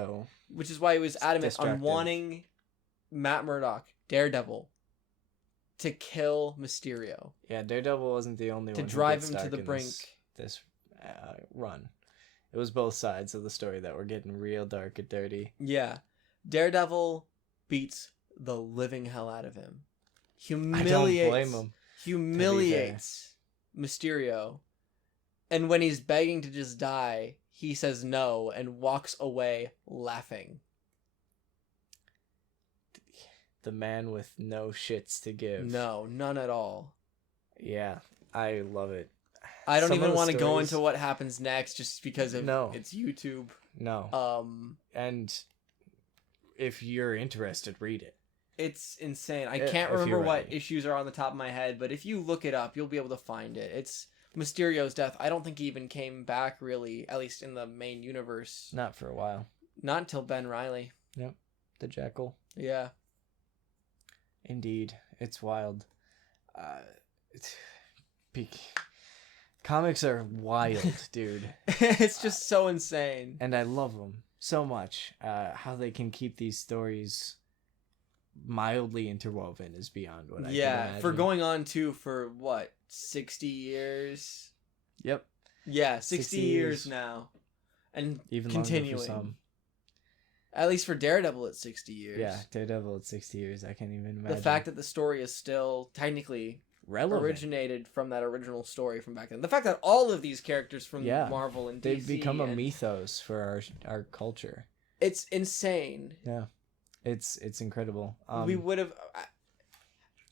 adamant on wanting Matt Murdock, Daredevil, to kill Mysterio. Yeah, Daredevil wasn't the only one to drive him to the brink. This run. It was both sides of the story that were getting real dark and dirty. Yeah. Daredevil beats the living hell out of him. I don't blame him. Humiliates Mysterio. And when he's begging to just die, he says no and walks away laughing. The man with no shits to give. No, none at all. Yeah, I love it. I don't even want to go into what happens next just because of it's YouTube. No. And if you're interested, read it. It's insane. I can't remember what issues are on the top of my head, but if you look it up, you'll be able to find it. It's Mysterio's death. I don't think he even came back really, at least in the main universe. Not for a while. Not until Ben Reilly. Yep. The Jackal. Yeah. Indeed. It's wild. Comics are wild, dude. It's just so insane. And I love them so much. How they can keep these stories mildly interwoven is beyond what I can imagine. For going on for what, 60 years? Yep. Yeah, 60 years now. And even continuing. Longer for some. At least for Daredevil, it's 60 years. Yeah, Daredevil, it's 60 years. I can't even imagine. The fact that the story is still technically relevant, originated from that original story from back then. The fact that all of these characters from Marvel and DC... They've become a mythos for our culture. It's insane. Yeah. It's incredible. We would have...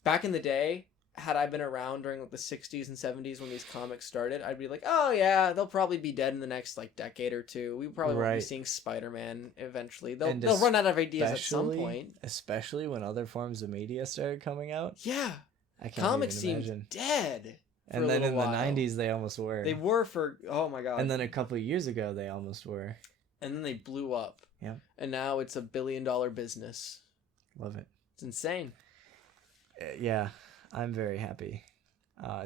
Back in the day, had I been around during like the 60s and 70s when these comics started, I'd be like, oh yeah, they'll probably be dead in the next like decade or two. We probably won't be seeing Spider-Man eventually. They'll run out of ideas at some point. Especially when other forms of media started coming out. Yeah. I can't Comics even imagine. seemed dead. And then in the 90s, they almost were. They were for, oh my god. And then a couple of years ago, they almost were. And then they blew up. Yeah. And now it's $1 billion business. Love it. It's insane. Yeah, I'm very happy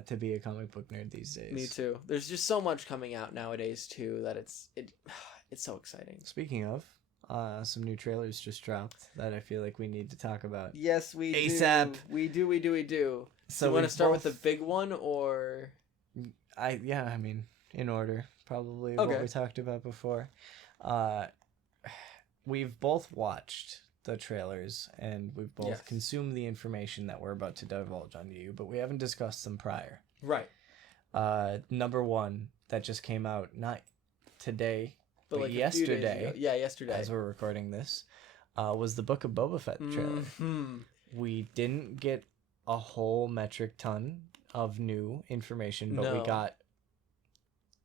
to be a comic book nerd these days. Me too. There's just so much coming out nowadays too that it's so exciting. Speaking of, some new trailers just dropped that I feel like we need to talk about. Yes, we ASAP. do. We do. So you want to start with the big one or? I mean, in order, probably okay. What we talked about before. We've both watched the trailers and we've both consumed the information that we're about to divulge on you, but we haven't discussed them prior. Right. Number one that just came out not today, but like yesterday. Yeah, yesterday. As we're recording this, was the Book of Boba Fett trailer. Mm-hmm. We didn't get a whole metric ton of new information, but we got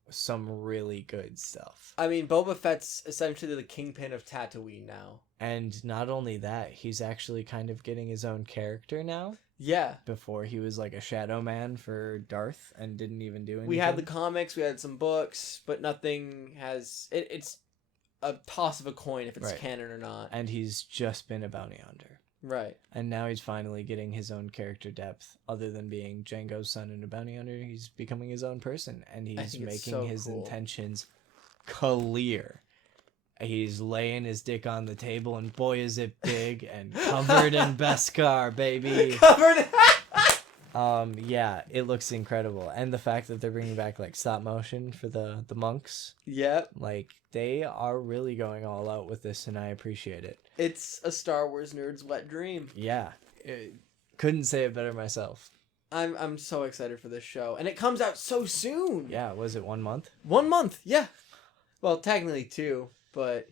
some really good stuff. I mean, Boba Fett's essentially the kingpin of Tatooine now. And not only that, he's actually kind of getting his own character now. Yeah. Before he was like a shadow man for Darth and didn't even do anything. We had the comics, we had some books, but nothing has... It's a toss of a coin if it's canon or not. And he's just been a bounty hunter. Right. And now he's finally getting his own character depth. Other than being Jango's son and a bounty hunter, he's becoming his own person. And he's making his intentions clear. He's laying his dick on the table, and boy is it big and covered in Beskar, baby. Covered. Yeah, it looks incredible, and the fact that they're bringing back like stop motion for the monks. Yep. Like they are really going all out with this, and I appreciate it. It's a Star Wars nerd's wet dream. Yeah, couldn't say it better myself. I'm so excited for this show, and it comes out so soon. Yeah, was it 1 month? 1 month, yeah. Well, technically 2. But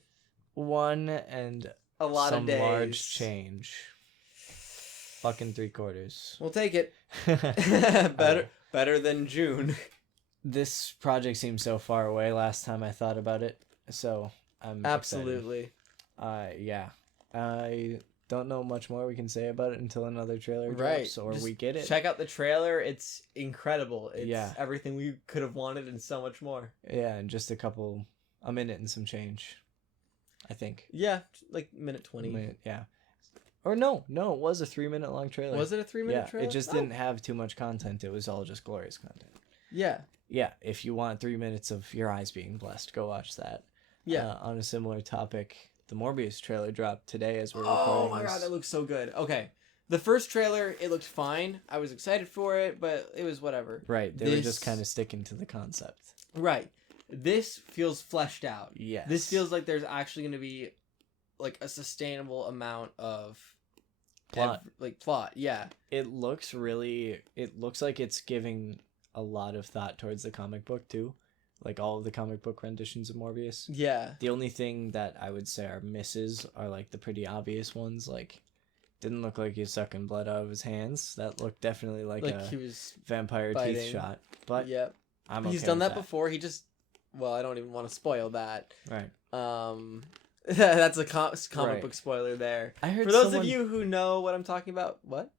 1 and a lot of days. Large change. Fucking 3/4. We'll take it. Better than June. This project seemed so far away last time I thought about it, so I'm absolutely excited. Yeah. I don't know much more we can say about it until another trailer drops or we get it. Check out the trailer. It's incredible. It's everything we could have wanted and so much more. Yeah, and just a minute and some change, I think. Yeah, like minute 20. Yeah. Or no, it was a 3-minute long trailer. Was it a 3-minute trailer? It just didn't have too much content. It was all just glorious content. Yeah. Yeah, if you want 3 minutes of your eyes being blessed, go watch that. Yeah. On a similar topic, the Morbius trailer dropped today as we're recording. Oh my god, that looks so good. Okay. The first trailer, it looked fine. I was excited for it, but it was whatever. Right, they were just kind of sticking to the concept. Right. This feels fleshed out. Yes. This feels like there's actually going to be like a sustainable amount of plot. Yeah. It looks like it's giving a lot of thought towards the comic book too. Like all of the comic book renditions of Morbius. Yeah. The only thing that I would say are misses are like the pretty obvious ones. Like, didn't look like he was sucking blood out of his hands. That looked definitely like a he was vampire biting. Teeth shot. But yep. He's done that before. He just... Well, I don't even want to spoil that. Right. That's a comic book spoiler there. I heard For those of you who know what I'm talking about... What?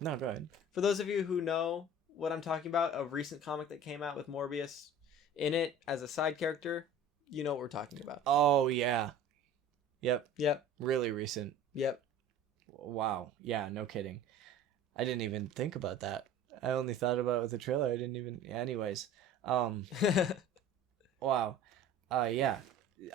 No, go ahead. For those of you who know what I'm talking about, a recent comic that came out with Morbius in it as a side character, you know what we're talking about. Oh, yeah. Yep. Really recent. Yep. Wow. Yeah, no kidding. I didn't even think about that. I only thought about it with the trailer. I didn't even... Anyways. Wow. Yeah.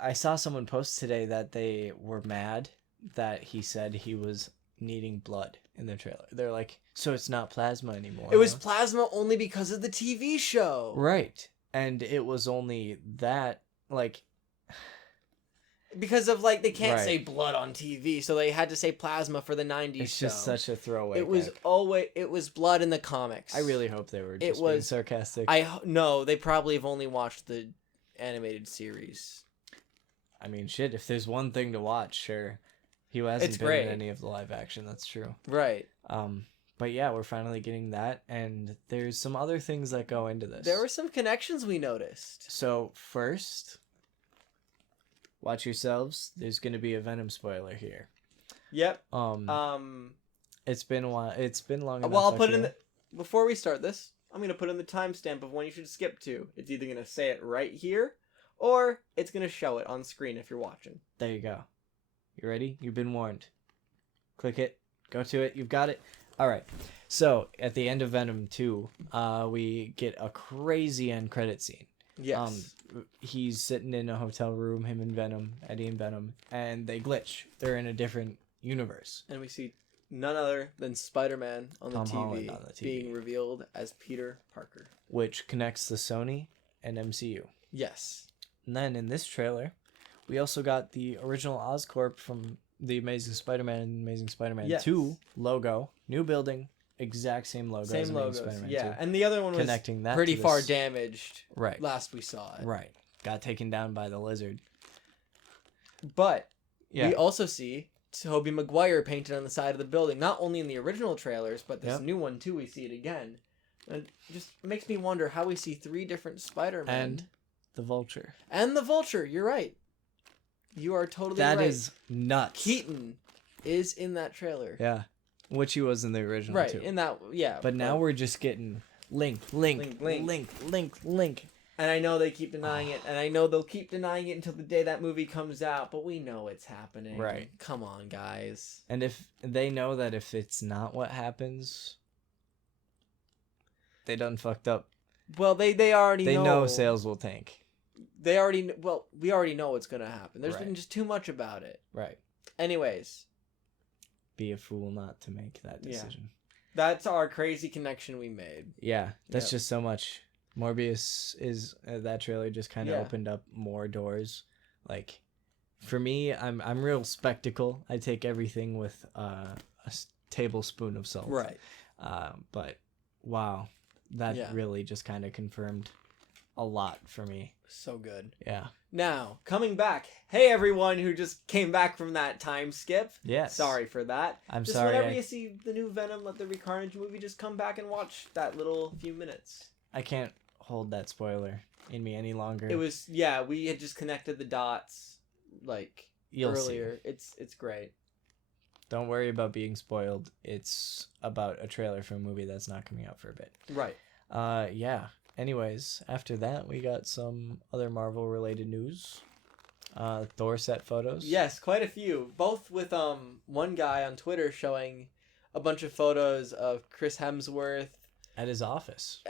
I saw someone post today that they were mad that he said he was needing blood in the trailer. They're like, so it's not plasma anymore. It was plasma only because of the TV show. Right. And it was only that, like... Because of, like, they can't say blood on TV, so they had to say plasma for the 90s It's just such a throwaway. It was blood in the comics. I really hope they were just being sarcastic. No, they probably have only watched the animated series. I mean, shit, if there's one thing to watch, sure. He hasn't been in any of the live action, that's true. Right. But But yeah, we're finally getting that, and there's some other things that go into this. There were some connections we noticed. So first, watch yourselves. There's gonna be a Venom spoiler here. Yep. It's been a while. It's been long enough. Well, I'll put in before we start this, I'm gonna put in the timestamp of when you should skip to. It's either gonna say it right here, or it's gonna show it on screen if you're watching. There you go. You ready? You've been warned. Click it. Go to it. You've got it. All right. So at the end of Venom 2, we get a crazy end credit scene. Yes. He's sitting in a hotel room, him and Venom, Eddie and Venom, and they glitch. They're in a different universe. And we see none other than Spider-Man on the Tom TV, Holland on the TV. being revealed as Peter Parker. Which connects the Sony and MCU. Yes. And then in this trailer, we also got the original Oscorp from the Amazing Spider-Man and Amazing Spider-Man 2 logo. New building. Exact same logo. Same as logos. Spider-Man Yeah. 2. And the other one was Connecting that pretty to far this. damaged Right. last we saw it. Right. Got taken down by the lizard. But Yeah. we also see Tobey Maguire painted on the side of the building, not only in the original trailers, but this new one too, we see it again. And it just makes me wonder how we see 3 different Spider-Men. And the Vulture. And the Vulture, you're right. You are totally right. That is nuts. Keaton is in that trailer. Yeah. Which he was in the original Right, too. in that, yeah. But now we're just getting link. And I know they keep denying it, and I know they'll keep denying it until the day that movie comes out, but we know it's happening. Right. Come on, guys. And if they know that if it's not what happens, they done fucked up. Well, they already They know. know sales will tank. They already, well, we already know what's going to happen. There's Right. been just too much about it. Right. Anyways, Be a fool not to make that decision. that's our crazy connection we made. Yeah. That's Yep. just so much. Morbius is that trailer just kind of opened up more doors. Like, for me, I'm real spectacle. I take everything with a tablespoon of salt. Right. But wow, that Yeah. really just kind of confirmed a lot for me. So good. Yeah. Now, coming back. Hey, everyone who just came back from that time skip. Yes. Sorry for that. I'm just sorry. Whenever you see the new Venom, Let There Be Carnage movie, just come back and watch that little few minutes. I can't hold that spoiler in me any longer. It was, we had just connected the dots, like, You'll earlier. See. It's great. Don't worry about being spoiled. It's about a trailer for a movie that's not coming out for a bit. Right. Yeah. Anyways, after that, we got some other Marvel-related news. Thor set photos. Yes, quite a few. Both with one guy on Twitter showing a bunch of photos of Chris Hemsworth At his office.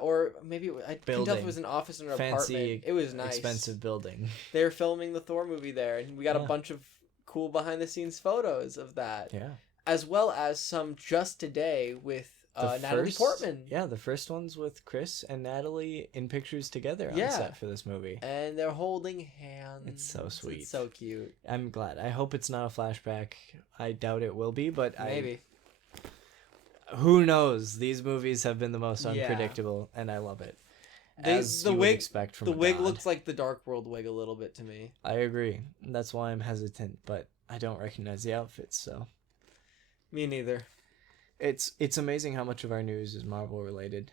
or maybe I couldn't tell if Building. it was an office or an Fancy, apartment. It was nice. expensive building. They were filming the Thor movie there, and we got a Yeah. bunch of cool behind-the-scenes photos of that, Yeah. as well as some just today with Natalie Portman. Yeah, the first one's with Chris and Natalie in pictures together on Yeah. set for this movie. And they're holding hands. It's so sweet. It's so cute. I'm glad. I hope it's not a flashback. I doubt it will be, but Maybe. Who knows? These movies have been the most Yeah. unpredictable, and I love it. The you would wig, expect from the a wig god. looks like the Dark World wig a little bit to me. I agree. That's why I'm hesitant, but I don't recognize the outfits, so Me neither. it's amazing how much of our news is Marvel related.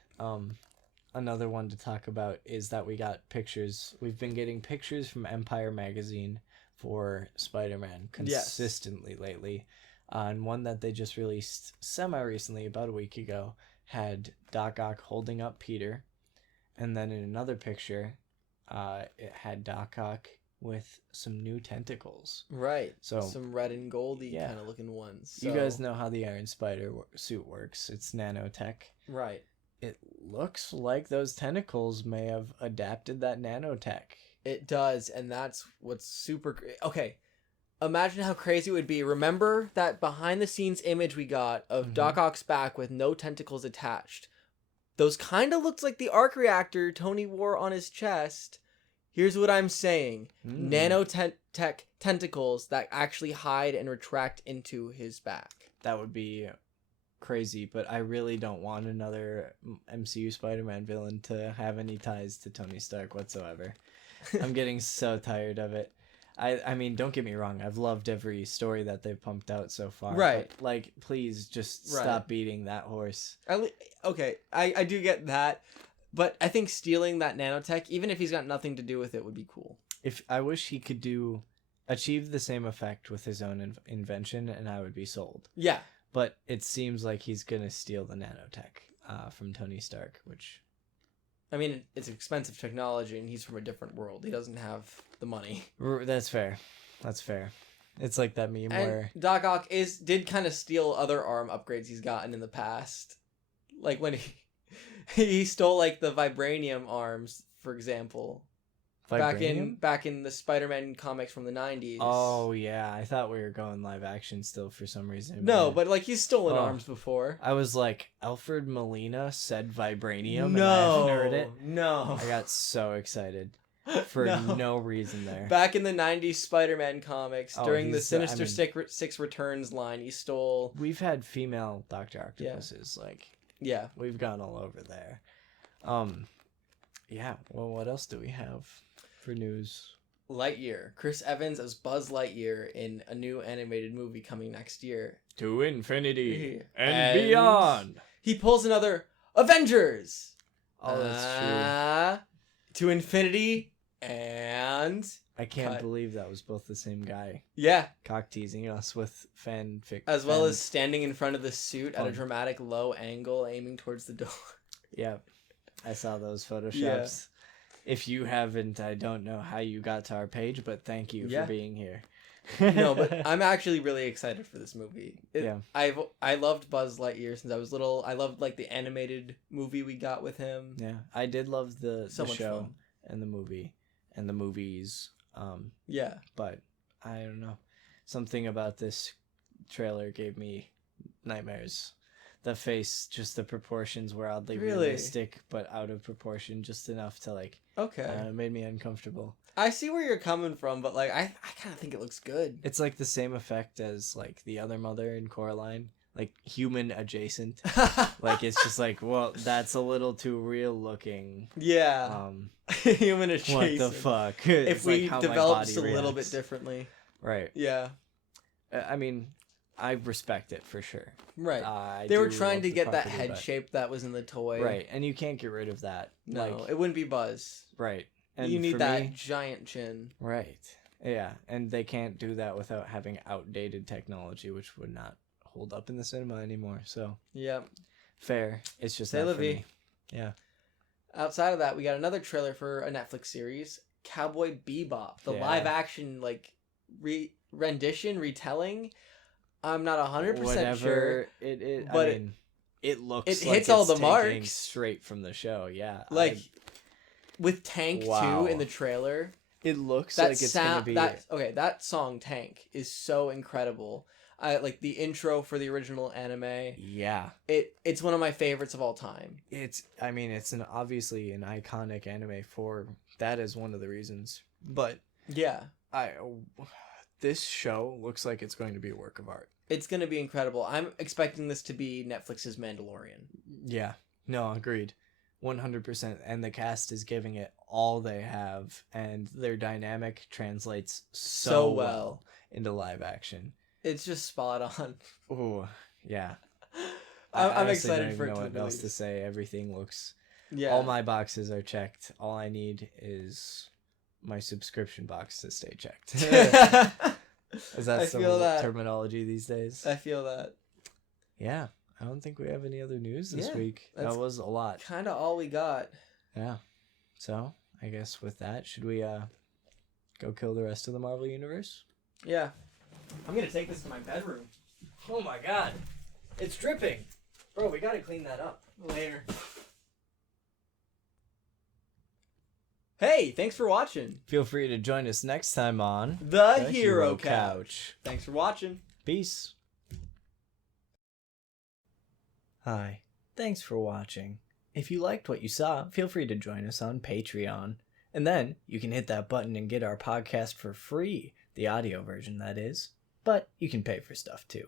Another one to talk about is that we got pictures. We've been getting pictures from Empire magazine for Spider-Man consistently lately. And one that they just released semi-recently, about a week ago, had Doc Ock holding up Peter. And then in another picture, it had Doc Ock with some new tentacles. Right. So some red and goldy yeah. kind of looking ones. You guys know how the Iron Spider suit works. It's nanotech. Right. It looks like those tentacles may have adapted that nanotech. It does, and that's what's super great. Okay, imagine how crazy it would be. Remember that behind-the-scenes image we got of Doc Ock's back with no tentacles attached? Those kind of looks like the arc reactor Tony wore on his chest. Here's what I'm saying. Nanotech tentacles that actually hide and retract into his back. That would be crazy, but I really don't want another MCU Spider-Man villain to have any ties to Tony Stark whatsoever. I'm getting so tired of it. I mean, don't get me wrong. I've loved every story that they've pumped out so far. Right. But, like, please just Right. stop beating that horse. Okay, I do get that, but I think stealing that nanotech, even if he's got nothing to do with it, would be cool. If I wish he could achieve the same effect with his own invention, and I would be sold. Yeah. But it seems like he's gonna steal the nanotech from Tony Stark, which... I mean, it's expensive technology, and he's from a different world. He doesn't have the money. That's fair. That's fair. It's like that meme And where... Doc Ock did kind of steal other arm upgrades he's gotten in the past. Like when he stole like the vibranium arms, for example. Vibranium? Back in the Spider-Man comics from the 90s. Oh, yeah. I thought we were going live action still for some reason. No, but like he's stolen arms before. I was like, Alfred Molina said vibranium, and I haven't heard it. No. I got so excited for no reason there. Back in the 90s Spider-Man comics, during the Sinister Six Returns line, he stole... We've had female Dr. Octopuses. Yeah. Like, yeah. We've gone all over there. Yeah, well, what else do we have for news? Lightyear. Chris Evans as Buzz Lightyear in a new animated movie coming next year. To infinity and beyond. He pulls another Avengers. Oh, that's true. To infinity and... I can't believe that was both the same guy. Yeah. Cock teasing us with fanfic. As well as standing in front of the suit at a dramatic low angle aiming towards the door. Yeah. I saw those photoshops. Yeah. If you haven't, I don't know how you got to our page, but thank you for being here. No, but I'm actually really excited for this movie. Yeah. I loved Buzz Lightyear since I was little. I loved like the animated movie we got with him. Yeah. I did love the show fun. and the movie and the movies. Yeah. But I don't know. Something about this trailer gave me nightmares. The face, just the proportions were oddly realistic, but out of proportion just enough to like... Okay. It made me uncomfortable. I see where you're coming from, but like I kind of think it looks good. It's like the same effect as like the other mother in Coraline, like human adjacent. Like it's just like, well, that's a little too real looking. Yeah. Human adjacent. What the fuck? If we developed a little bit differently. Right. Yeah. I mean, I respect it for sure. Right. They were trying to get that head shape that was in the toy. Right, and you can't get rid of that. No, like, it wouldn't be Buzz. Right. And you need that giant chin. Right. Yeah, and they can't do that without having outdated technology, which would not hold up in the cinema anymore. So yeah, fair. It's just C'est la vie. Yeah. Outside of that, we got another trailer for a Netflix series, Cowboy Bebop, the live action like rendition retelling. I'm not 100% sure. But I mean, it looks. It hits all the marks straight from the show. Yeah, like with Tank 2 in the trailer. It looks like it's gonna be that song Tank is so incredible. I like the intro for the original anime. Yeah, it's one of my favorites of all time. It's obviously an iconic anime for that is one of the reasons. But yeah, this show looks like it's going to be a work of art. It's going to be incredible. I'm expecting this to be Netflix's Mandalorian. Yeah. No, agreed. 100%. And the cast is giving it all they have, and their dynamic translates so well into live action. It's just spot on. Oh, yeah. I'm excited for it to know release. what else to say. Everything looks... Yeah. All my boxes are checked. All I need is my subscription box to stay checked. Is that some of the terminology these days? I feel that. Yeah. I don't think we have any other news this week. That was a lot. Kind of all we got. Yeah. So, I guess with that, should we go kill the rest of the Marvel Universe? Yeah. I'm going to take this to my bedroom. Oh my god. It's dripping. Bro, we got to clean that up. Later. Hey, thanks for watching. Feel free to join us next time on The Hero Couch. Thanks for watching. Peace. Hi. Thanks for watching. If you liked what you saw, feel free to join us on Patreon. And then you can hit that button and get our podcast for free. The audio version, that is. But you can pay for stuff too.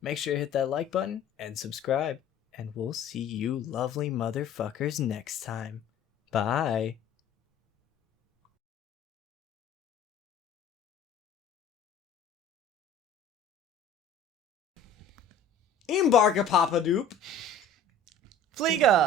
Make sure to hit that like button and subscribe. And we'll see you lovely motherfuckers next time. Bye. Imbarga Papa Doop. Fleega!